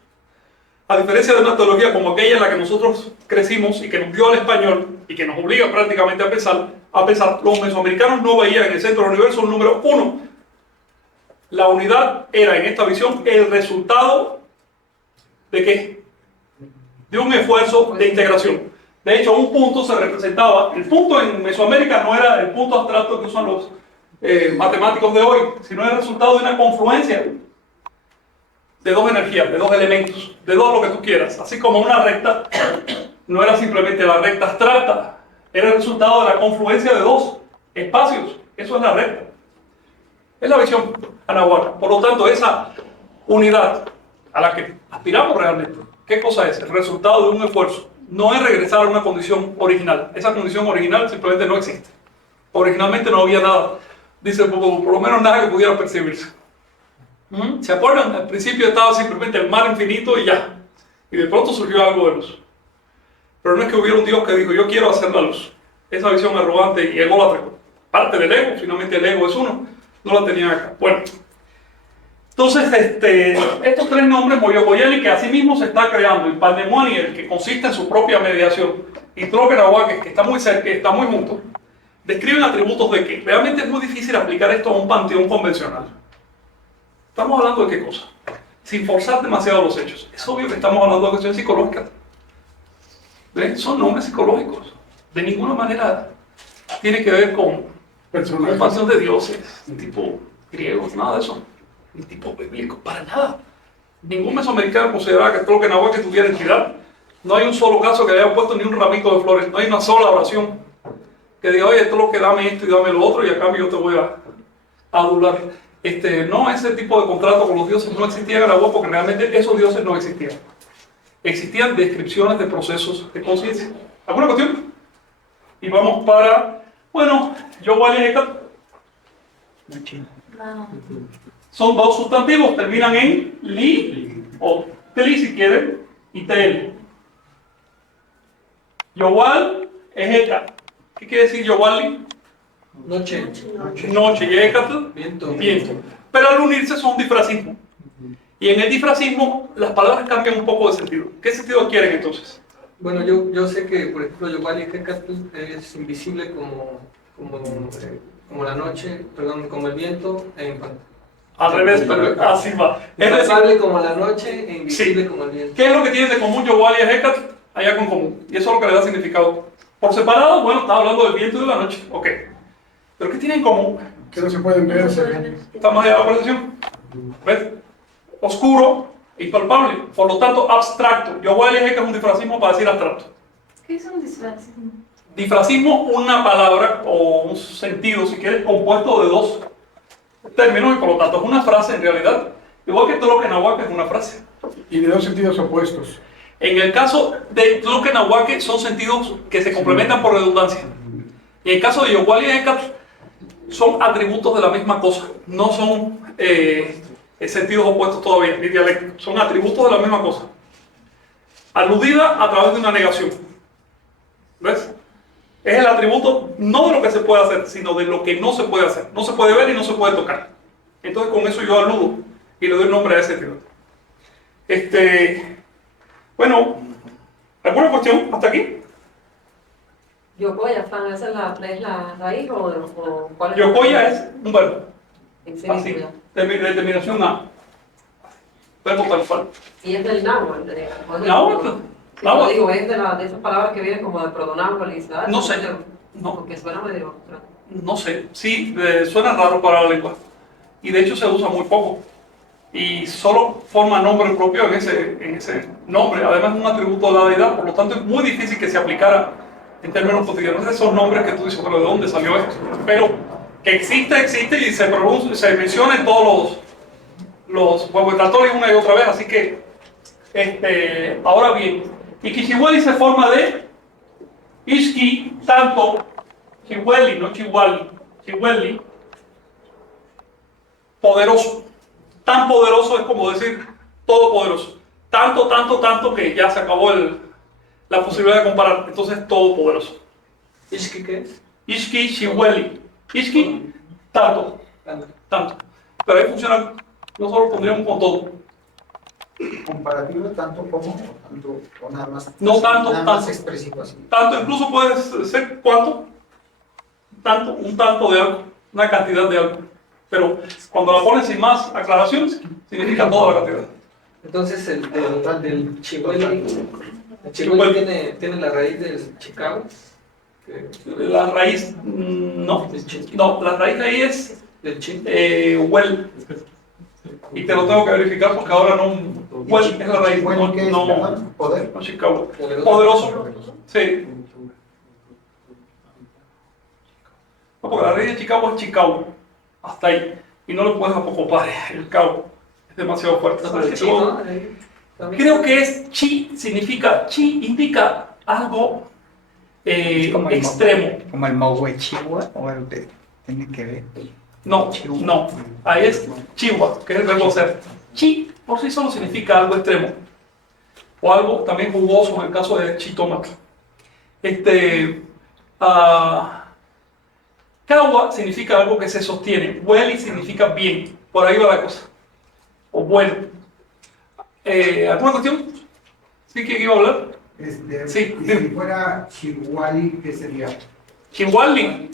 A diferencia de una teología como aquella en la que nosotros crecimos y que nos dio al español y que nos obliga prácticamente a pensar, los mesoamericanos no veían en el centro del universo un número uno. La unidad era en esta visión el resultado ¿de qué? De un esfuerzo de integración. De hecho, un punto se representaba, el punto en Mesoamérica no era el punto abstracto que usan los matemáticos de hoy, sino el resultado de una confluencia de dos energías, de dos elementos, de dos lo que tú quieras. Así como una recta no era simplemente la recta abstracta, era el resultado de la confluencia de dos espacios. Eso es la recta. Es la visión anahuaca. Por lo tanto, esa unidad a la que aspiramos realmente, ¿qué cosa es? El resultado de un esfuerzo. No es regresar a una condición original. Esa condición original simplemente no existe. Originalmente no había nada. Dice, por lo menos nada que pudiera percibirse. ¿Se acuerdan? Al principio estaba simplemente el mar infinito y ya. Y de pronto surgió algo de luz. Pero no es que hubiera un Dios que dijo, yo quiero hacer la luz. Esa visión arrogante y ególatra, parte del ego, finalmente el ego es uno, no la tenían acá. Bueno, entonces estos tres nombres, Moyocoyeli, que así mismo se está creando, y Pandemoniel, que consiste en su propia mediación, y Troquenahuaque, que está muy cerca, está muy junto, describen atributos de que realmente es muy difícil aplicar esto a un panteón convencional. ¿Estamos hablando de qué cosa? Sin forzar demasiado los hechos. Es obvio que estamos hablando de cuestiones psicológicas. ¿Ven? Son nombres psicológicos. De ninguna manera tiene que ver con Personajes. un panteón de dioses, tipo griegos, nada de eso. Ni tipo bíblico, para nada. Ningún mesoamericano consideraba que Troquenahuaque tuviera entidad. No hay un solo caso que le haya puesto ni un ramito de flores. No hay una sola oración que diga, oye, Troque, dame esto y dame lo otro, y a cambio yo te voy a adular. No, ese tipo de contrato con los dioses no existía en Aragua porque realmente esos dioses no existían. Existían descripciones de procesos de conciencia. ¿Alguna cuestión? Y vamos para, bueno, Yowali y Hecat. No. Son dos sustantivos, terminan en li o tli si quieren, y tel. Yowal es Hecat. ¿Qué quiere decir Yowali? Noche. Noche y Hecat, Viento. viento. Pero al unirse son un difracismo. Y en el difracismo las palabras cambian un poco de sentido. ¿Qué sentido adquieren entonces? Bueno, yo sé que, por ejemplo, Yowali Hecatl es invisible como la noche, perdón, como el viento e impactante. Al revés, pero así va. Es decir, Impalpable como la noche e invisible como el viento. ¿qué es lo que tienen de común Yowali y Hecat? Allá con común. Y eso es lo que le da significado. Por separado, bueno, estaba hablando del viento y de la noche. Ok. ¿Pero qué tienen en común? Que no se pueden ver. No se se ven. ven. Estamos allá en la percepción. ¿Ves? Oscuro e impalpable. Por lo tanto, abstracto. Yowali y Hecat es un difracismo para decir abstracto. ¿Qué es un disfracismo? Difracismo, una palabra o un sentido, si quieres, compuesto de dos términos y por lo tanto es una frase en realidad. Igual que Troquenahuaque es una frase. Y de dos sentidos opuestos. En el caso de Troquenahuaque son sentidos que se complementan por redundancia. Y en el caso de Yowali y Hecat son atributos de la misma cosa. No son sentidos opuestos todavía, ni dialécticos. Son atributos de la misma cosa. Aludida a través de una negación. ¿Ves? Es el atributo no de lo que se puede hacer, sino de lo que no se puede hacer. No se puede ver y no se puede tocar. Entonces con eso yo aludo y le doy nombre a ese atributo. Bueno, ¿alguna cuestión hasta aquí? Yokoya, Fran, ¿esa es la raíz o cuál es? Yokoya es un verbo. Así, Así. Determinación A. Verbo tal cual. Y es del náhuatl. Náhuatl. No, digo, es de esas palabras que vienen como de protonáhuatl y ¿sabes? No sé. No. Porque suena medio. No sé, sí, suena raro para la lengua. Y de hecho se usa muy poco. Y solo forma nombre propio en ese nombre. Además es un atributo de la deidad, por lo tanto es muy difícil que se aplicara en términos cotidianos. Esos nombres que tú dices, pero ¿de dónde salió esto? Pero que existe y se pronuncia, se menciona en todos los huehuetratorios una y otra vez. Así que, ahora bien, Iquichihueli se forma de Ishki, tanto, Chihueli, no Chihuali, Chihueli, poderoso. Tan poderoso es como decir todopoderoso. Tanto que ya se acabó la posibilidad de comparar. Entonces, todopoderoso. ¿Ishki qué es? Ishki, Chihueli. Ishki, tanto. Pero ahí funciona, no solo pondríamos con todo. Comparativo tanto como tanto o nada más. No tanto, nada más tanto. expresivo así. Tanto, incluso puede ser cuánto. Tanto, un tanto de algo, una cantidad de algo. Pero cuando la pones sin más aclaraciones, significa toda la cantidad. Entonces del Chihueli tiene la raíz del Chicago. La raíz, no. No, la raíz ahí es Del Chi. well. Y te lo tengo que verificar porque ahora no. Well es la raíz, Bueno, ¿qué es? no Poder. Chicago. Poderoso. Sí. No, porque la raíz de Chicago es Chicago. Hasta ahí. Y no lo puedes apocopar, el cabo. Es demasiado fuerte. No, pero el Chi, ¿no? Ahí también. Creo que es chi, chi indica algo Es como el extremo. Como el Mohuechihua o el que tiene que ver. No, ahí es chihuahua, que es el verbo ser. Chi por sí solo significa algo extremo. O algo también jugoso en el caso de chitómato. Kawa significa algo que se sostiene. Hueli significa bien. Por ahí va la cosa. O bueno. ¿Alguna cuestión? ¿Sí que iba a hablar? Sí, y si fuera Chihuali, ¿qué sería? Chihuali. En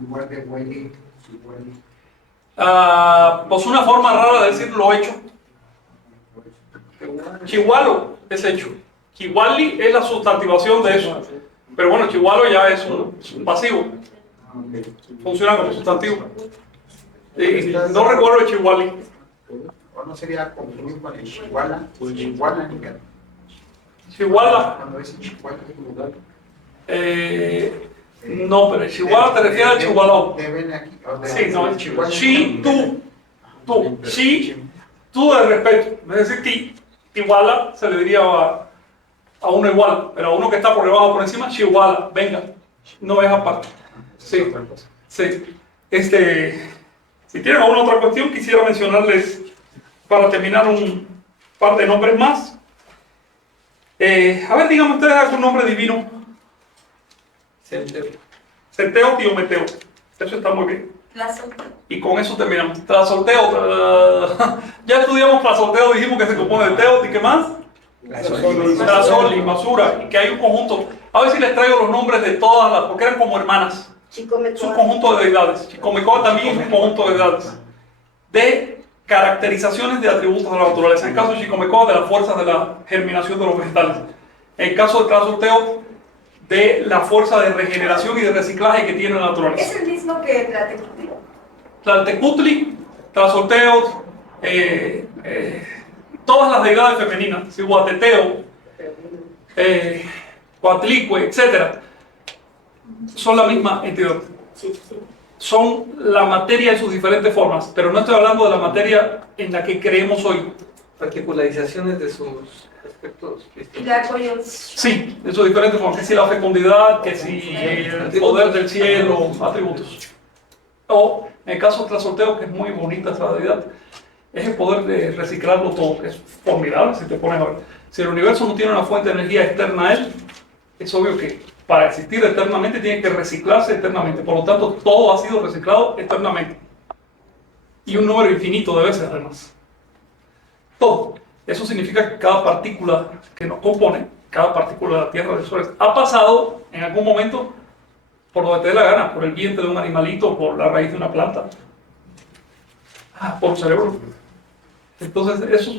lugar de Hueli, Chihuali. Pues una forma rara de decir lo hecho. Chihualo es hecho. Chihuali es la sustantivación de eso. Pero bueno, chihualo ya es un pasivo. Funciona como sustantivo. No recuerdo el chihuali. O no sería confundir con el Chihuala. Chihuala, Chihuala. cuando es Chihuala. No, pero el chihuahua te refieres al chihuahua. Deben aquí. Sí, no, el chihuahua. Chi, tú. Chi, tú de respeto. Es decir, ti. Chihuahua se le diría a uno igual, pero a uno que está por debajo o por encima, chihuahua, venga. No es aparte. Sí, sí. Si tienen alguna otra cuestión, quisiera mencionarles, para terminar, un par de nombres más. A ver, díganme ustedes algún nombre divino. Centeo, Diometeo. Eso está muy bien. Y con eso terminamos. Trasolteo. Ya estudiamos trasolteo, dijimos que se compone de teo, ¿y qué más? Trasoli, Masura, y que hay un conjunto. A ver si les traigo los nombres de todas las, porque eran como hermanas. Es un conjunto de deidades. Chicomecoa también es un conjunto de deidades. De caracterizaciones de atributos de la naturaleza. En el caso de Chicomecoa, de las fuerzas de la germinación de los vegetales. En el caso de Trasolteo, de la fuerza de regeneración y de reciclaje que tiene la naturaleza. ¿Es el mismo que Tlaltecutli? Tlaltecutli, Trasolteo, todas las deidades femeninas, Cihuateteo, Coatlicue, etc. Son la misma entidad. Son la materia en sus diferentes formas, pero no estoy hablando de la materia en la que creemos hoy. Particularizaciones de sus aspectos. Y la coyol. Sí, en sus diferentes formas, que si la fecundidad, que si el poder del cielo, atributos. O, en el caso de Trasolteo, que es muy bonita esa deidad, es el poder de reciclarlo todo, que es formidable si te pones a ver. Si el universo no tiene una fuente de energía externa a él, es obvio que para existir eternamente tiene que reciclarse eternamente. Por lo tanto, todo ha sido reciclado eternamente. Y un número infinito de veces, además. Todo. Eso significa que cada partícula que nos compone cada partícula de la Tierra, del Sol, ha pasado en algún momento por donde te dé la gana, por el vientre de un animalito, por la raíz de una planta, por el cerebro. Entonces, eso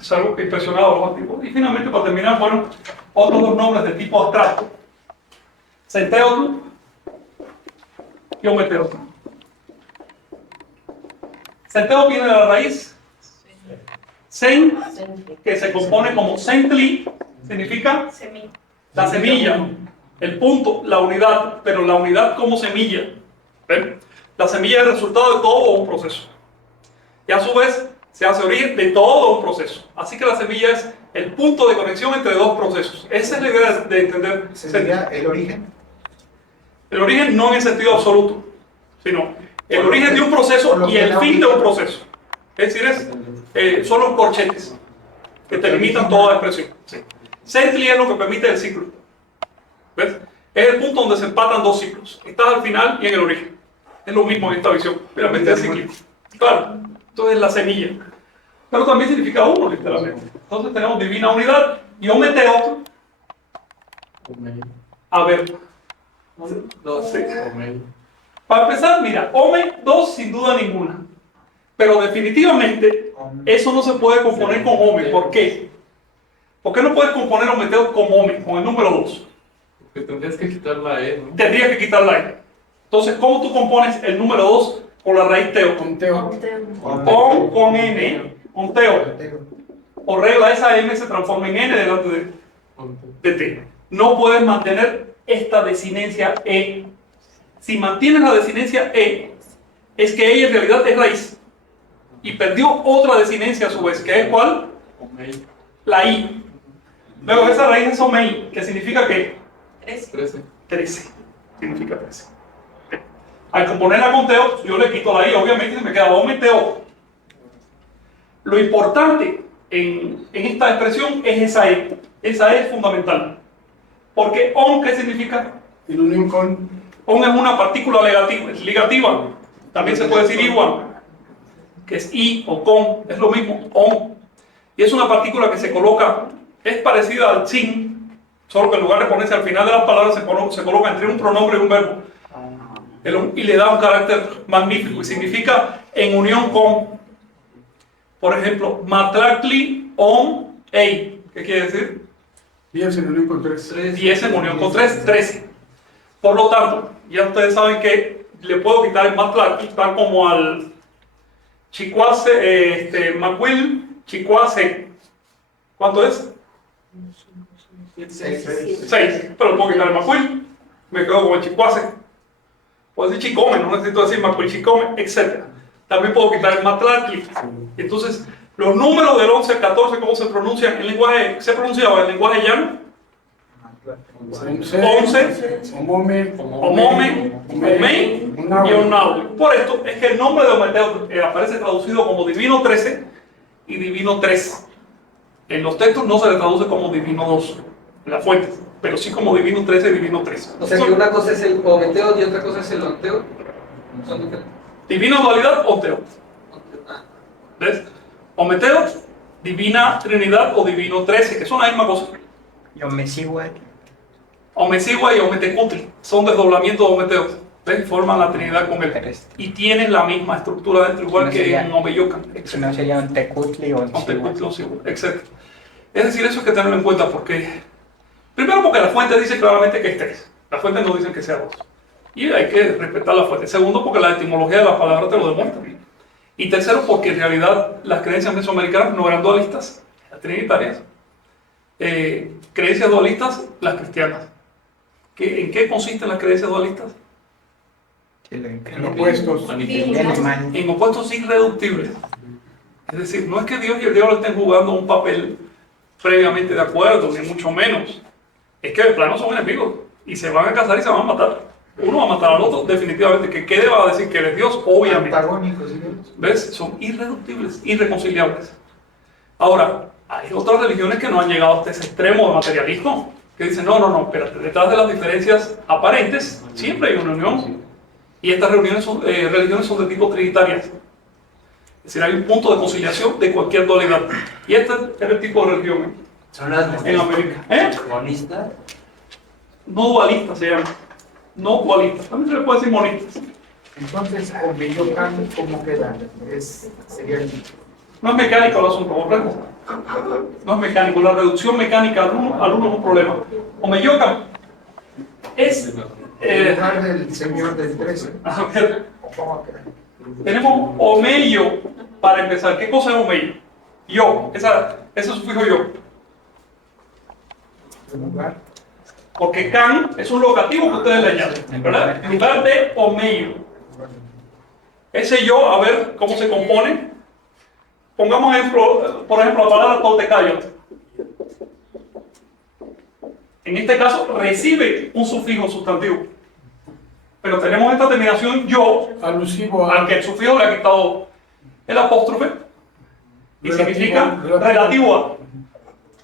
es algo que impresionaba a los antiguos. Y finalmente, para terminar, bueno, otros dos nombres de tipo abstracto: Centeotl y Ometeotl. Centeotl viene de la raíz Cent, que se compone como centli, significa Semilla. la semilla, el punto, la unidad, pero la unidad como semilla. ¿Ven? La semilla es el resultado de todo un proceso. Y a su vez se hace origen de todo un proceso. Así que la semilla es el punto de conexión entre dos procesos. Esa es la idea de entender. ¿Sería el origen? El origen no en el sentido absoluto, sino el origen de un proceso y el fin de un proceso. Es decir, son los corchetes que te limitan toda expresión. Sí. Centli es lo que permite el ciclo. ¿Ves? Es el punto donde se empatan dos ciclos. Estás al final y en el origen. Es lo mismo en esta visión. Realmente es cíclico. Claro. Entonces la semilla. Pero también significa uno, literalmente. Entonces tenemos divina unidad y Ometeotl. A ver. Dos. Sí. Para empezar, mira, dos sin duda ninguna. Pero definitivamente eso no se puede componer con Ome. ¿Por qué? ¿Por qué no puedes componer Ometeotl con Ome, con el número 2? Porque tendrías que quitar la E, ¿no? Tendrías que quitar la E. Entonces, ¿cómo tú compones el número 2 con la raíz teo? Con Teo. Con N, con teo. Por regla, esa M se transforma en N delante de T. No puedes mantener esta desinencia E. Si mantienes la desinencia E, es que ella en realidad es raíz. Y perdió otra desinencia a su vez, que es ¿cuál? La I. Luego esa raíz es Omei, que significa ¿qué? 13. 13. Significa 13. Al componerla con teo, yo le quito la I, obviamente me queda Ometeo. Lo importante en esta expresión es esa E. Esa E es fundamental. Porque on, ¿qué significa? En unión con. On es una partícula ligativa. También se puede decir igual, que es I o con, es lo mismo, on. Y es una partícula que se coloca, es parecida al sin, solo que en lugar de ponerse al final de las palabras se coloca entre un pronombre y un verbo. Y le da un carácter magnífico y significa en unión con. Por ejemplo, matlacli on ei. ¿Qué quiere decir? 10 en unión con 3. 10 en unión con 3, 13. Por lo tanto, ya ustedes saben que le puedo quitar el matlacli, tal como al chicuase, macuil, chicuase. ¿Cuánto es? 6. Pero puedo quitar el macuil, me quedo con el chicuase. Puedo decir chicome, no necesito decir macuil, chicome, etc. También puedo quitar el matlacli. Entonces, los números del 11 al 14, ¿cómo se pronuncian? ¿En lenguaje, se pronunciaba en lenguaje llano? 11, Omome, Omome, Omei y Onnaui. Por esto es que el nombre de Ometeotl aparece traducido como Divino 13 y Divino 3. En los textos no se le traduce como Divino 2, en las fuentes, pero sí como Divino 13 y Divino 3. O sea que una cosa es el Ometeo y otra cosa es el Onteo. Son diferentes. Divina dualidad, Onteotl. ¿Ves? Ometeotl, Divina Trinidad o Divino 13, que son la misma cosa. Y Omecihuatl. Omecigua y Ometecutli son desdoblamientos de Ometeotl. ¿Ves? Forman la Trinidad con él. Y tienen la misma estructura dentro, igual que en Omeyocan. Si no sería Ontecutli o Ontecihuatl. Etc. Es decir, eso hay que tenerlo en cuenta porque, primero porque la fuente dice claramente que es 3. Las fuentes no dicen que sea 2. Y hay que respetar la fuente. Segundo, porque la etimología de la palabra te lo demuestra. Y tercero, porque en realidad las creencias mesoamericanas no eran dualistas, eran trinitarias. Creencias dualistas, las cristianas. ¿En qué consisten las creencias dualistas? En opuestos. En opuestos irreductibles. Es decir, no es que Dios y el diablo estén jugando un papel previamente de acuerdo, ni mucho menos. Es que de plano son enemigos y se van a casar y se van a matar. Uno va a matar al otro, definitivamente. Que quede va a decir que él es Dios, obviamente. Antagónicos, ¿sí? ¿Ves? Son irreductibles, irreconciliables. Ahora, hay otras religiones que no han llegado hasta ese extremo de materialismo, que dicen, no, espérate, detrás de las diferencias aparentes siempre hay una unión. Y estas religiones son de tipo trinitarias. Es decir, hay un punto de conciliación de cualquier dualidad. Y este es el tipo de religión. Son las en América. ¿Eh? monistas. No dualistas se llama. No dualistas. También se le puede decir monistas. Entonces, Omeyocan, ¿cómo queda? Sería el... No es mecánico el asunto, ¿comprende? No es mecánico. La reducción mecánica al uno es un problema. Omeyocan es... en lugar del señor del 13. A ver, ¿Cómo queda? tenemos omeyo para empezar. ¿Qué cosa es omeyo? Yo. Ese es sufijo yo. En lugar. Porque can es un locativo que ustedes le añaden, ¿verdad? En lugar de omeyo. Ese yo, a ver cómo se compone. Pongamos ejemplo, por ejemplo la palabra toltecayo. En este caso recibe un sufijo sustantivo. Pero tenemos esta terminación yo, Alusivo al que el sufijo le ha quitado el apóstrofe y significa relativo a.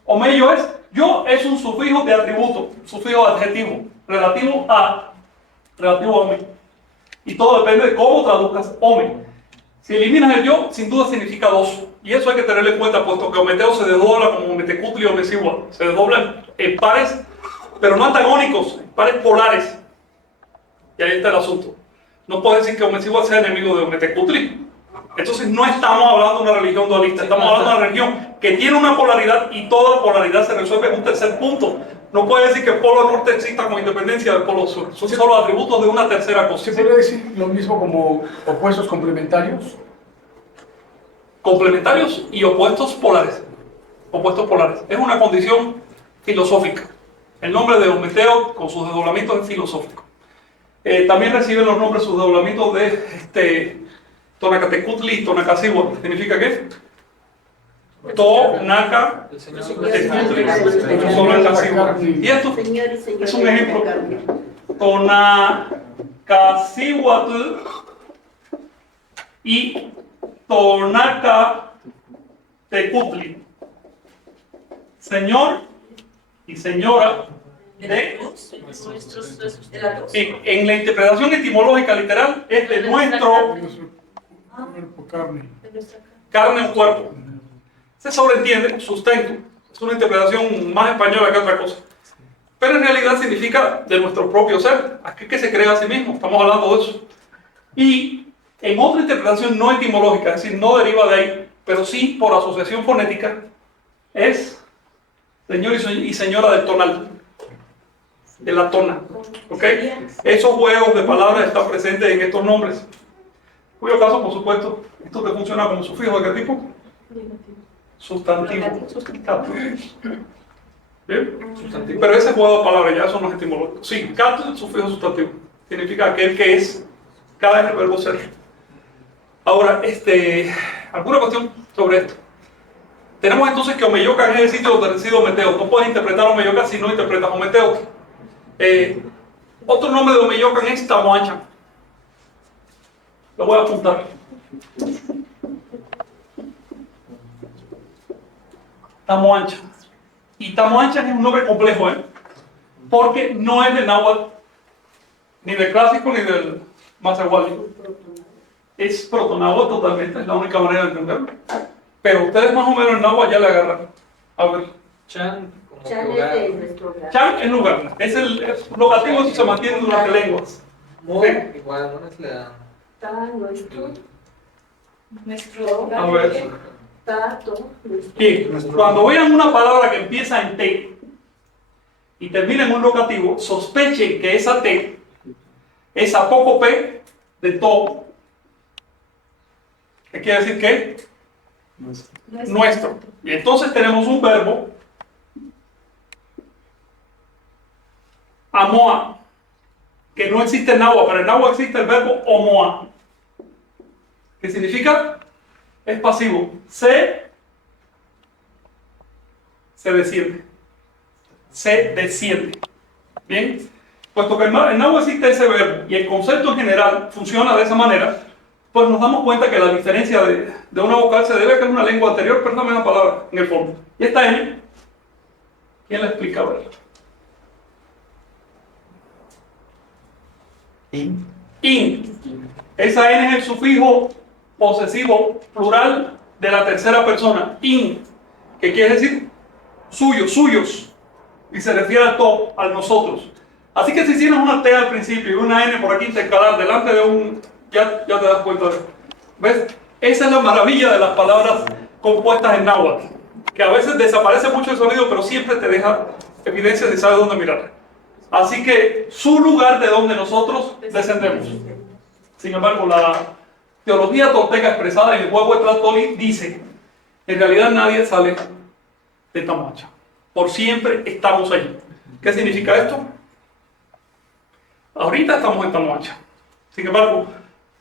Omeyo es, yo es un sufijo de atributo, sufijo adjetivo, relativo a ome. Y todo depende de cómo traduzcas ome. Si eliminas el yo, sin duda significa dos. Y eso hay que tenerlo en cuenta, puesto que ometeo se desdobla como ometecutli o omecigua. Se desdoblan en pares, pero no antagónicos, en pares polares. Y ahí está el asunto. No puedes decir que omecigua sea enemigo de ometecutli. Entonces no estamos hablando de una religión dualista, estamos hablando de una religión que tiene una polaridad y toda polaridad se resuelve en un tercer punto. No puede decir que el polo norte exista como independencia del polo sur. Son solo atributos de una tercera cosa. ¿Se puede decir lo mismo como opuestos complementarios? Complementarios y opuestos polares. Opuestos polares. Es una condición filosófica. El nombre de Ometeo con sus desdoblamientos es filosófico. También reciben los nombres, sus desdoblamientos de Tonacatecutli y Tonacacigua. ¿Significa qué? Tonaca Tecutli, Tonacacigua. Y esto Señor y señora es un de ejemplo. la carne. Tonacaciguatl y Tonacatecutli. Señor y señora de... En la interpretación etimológica literal es de nuestro Cuerpo, carne. carne o cuerpo. Se sobreentiende sustento. Es una interpretación más española que otra cosa. Pero en realidad significa de nuestro propio ser, aquel que se crea a sí mismo. Estamos hablando de eso. Y en otra interpretación no etimológica, es decir, no deriva de ahí, pero sí por asociación fonética, es señor y señora del tonal, de la tona. ¿Ok? Esos juegos de palabras están presentes en estos nombres. Cuyo caso, por supuesto, esto te funciona como sufijo de qué tipo? Sustantivo. ¿Bien? Sustantivo. Pero ese juego de palabras ya son los etimológicos. Sí, cato es sufijo sustantivo. Significa aquel que es, cada es el verbo ser. Ahora, ¿alguna cuestión sobre esto? Tenemos entonces que Omeyocan es el sitio donde reside Ometeo. No puedes interpretar Omeyocan si no interpretas Ometeo. Otro nombre de Omeyocan es Tamoachan. Lo voy a apuntar. Tamoachan. Y Tamoachan es un nombre complejo, porque no es del náhuatl, ni del clásico, ni del mazahuali. Es protonáhuatl totalmente, es la única manera de entenderlo. Pero ustedes más o menos el náhuatl ya le agarran. A ver. Chan, como Chan es lugar. de nuestro hogar. Chan es lugar. Es el locativo, eso se mantiene durante lenguas. Mo, igual, no es la... Ta, nuestro. Nuestro A ver. Tato. Nuestro. Bien, cuando vean una palabra que empieza en T y termina en un locativo, sospechen que esa T es apócope de to. ¿Qué quiere decir qué? Nuestro. Y entonces tenemos un verbo, amoa, que no existe en náhuatl, pero en náhuatl existe el verbo omoa, que significa, es pasivo, se desciende, se desciende. Bien, puesto que en náhuatl existe ese verbo y el concepto en general funciona de esa manera, pues nos damos cuenta que la diferencia de una vocal se debe a que es una lengua anterior, pero es la misma palabra en el fondo. Y esta N, ¿quién la explica? A ver. In. Esa N es el sufijo posesivo plural de la tercera persona. In. ¿Qué quiere decir? suyos. Y se refiere a todo, a nosotros. Así que si tienes una T al principio y una N por aquí intercalar delante de un... Ya te das cuenta de eso. ¿Ves? Esa es la maravilla de las palabras compuestas en náhuatl. Que a veces desaparece mucho el sonido, pero siempre te deja evidencia de saber dónde mirar. Así que su lugar de donde nosotros descendemos. Sin embargo, la teología tolteca expresada en el Huehuetlactoli dice, en realidad nadie sale de Tamuacha. Por siempre estamos allí. ¿Qué significa esto? Ahorita estamos en Tamuacha. Sin embargo,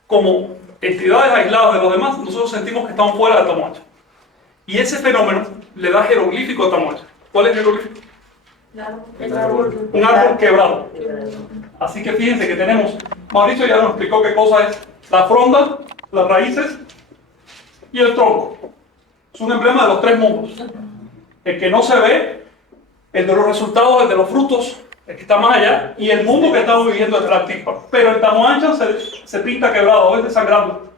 como entidades aisladas de los demás, nosotros sentimos que estamos fuera de Tamuacha. Y ese fenómeno le da jeroglífico a Tamuacha. ¿Cuál es el jeroglífico? El árbol. Un árbol quebrado. Así que fíjense que tenemos, Mauricio ya nos explicó qué cosa es la fronda, las raíces y el tronco. Es un emblema de los tres mundos. El que no se ve, el de los resultados, el de los frutos, el que está más allá, y el mundo que estamos viviendo es la Ticpa. Pero en Tamuacha se pinta quebrado, a veces sangrando,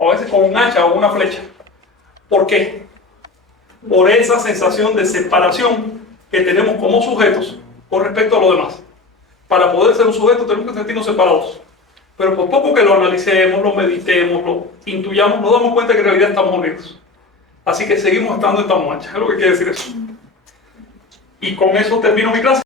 a veces con un hacha o una flecha. ¿Por qué? Por esa sensación de separación que tenemos como sujetos con respecto a lo demás. Para poder ser un sujeto tenemos que sentirnos separados. Pero por poco que lo analicemos, lo meditemos, lo intuyamos, nos damos cuenta que en realidad estamos unidos. Así que seguimos estando en Tamuacha. Es lo que quiere decir eso. Y con eso termino mi clase.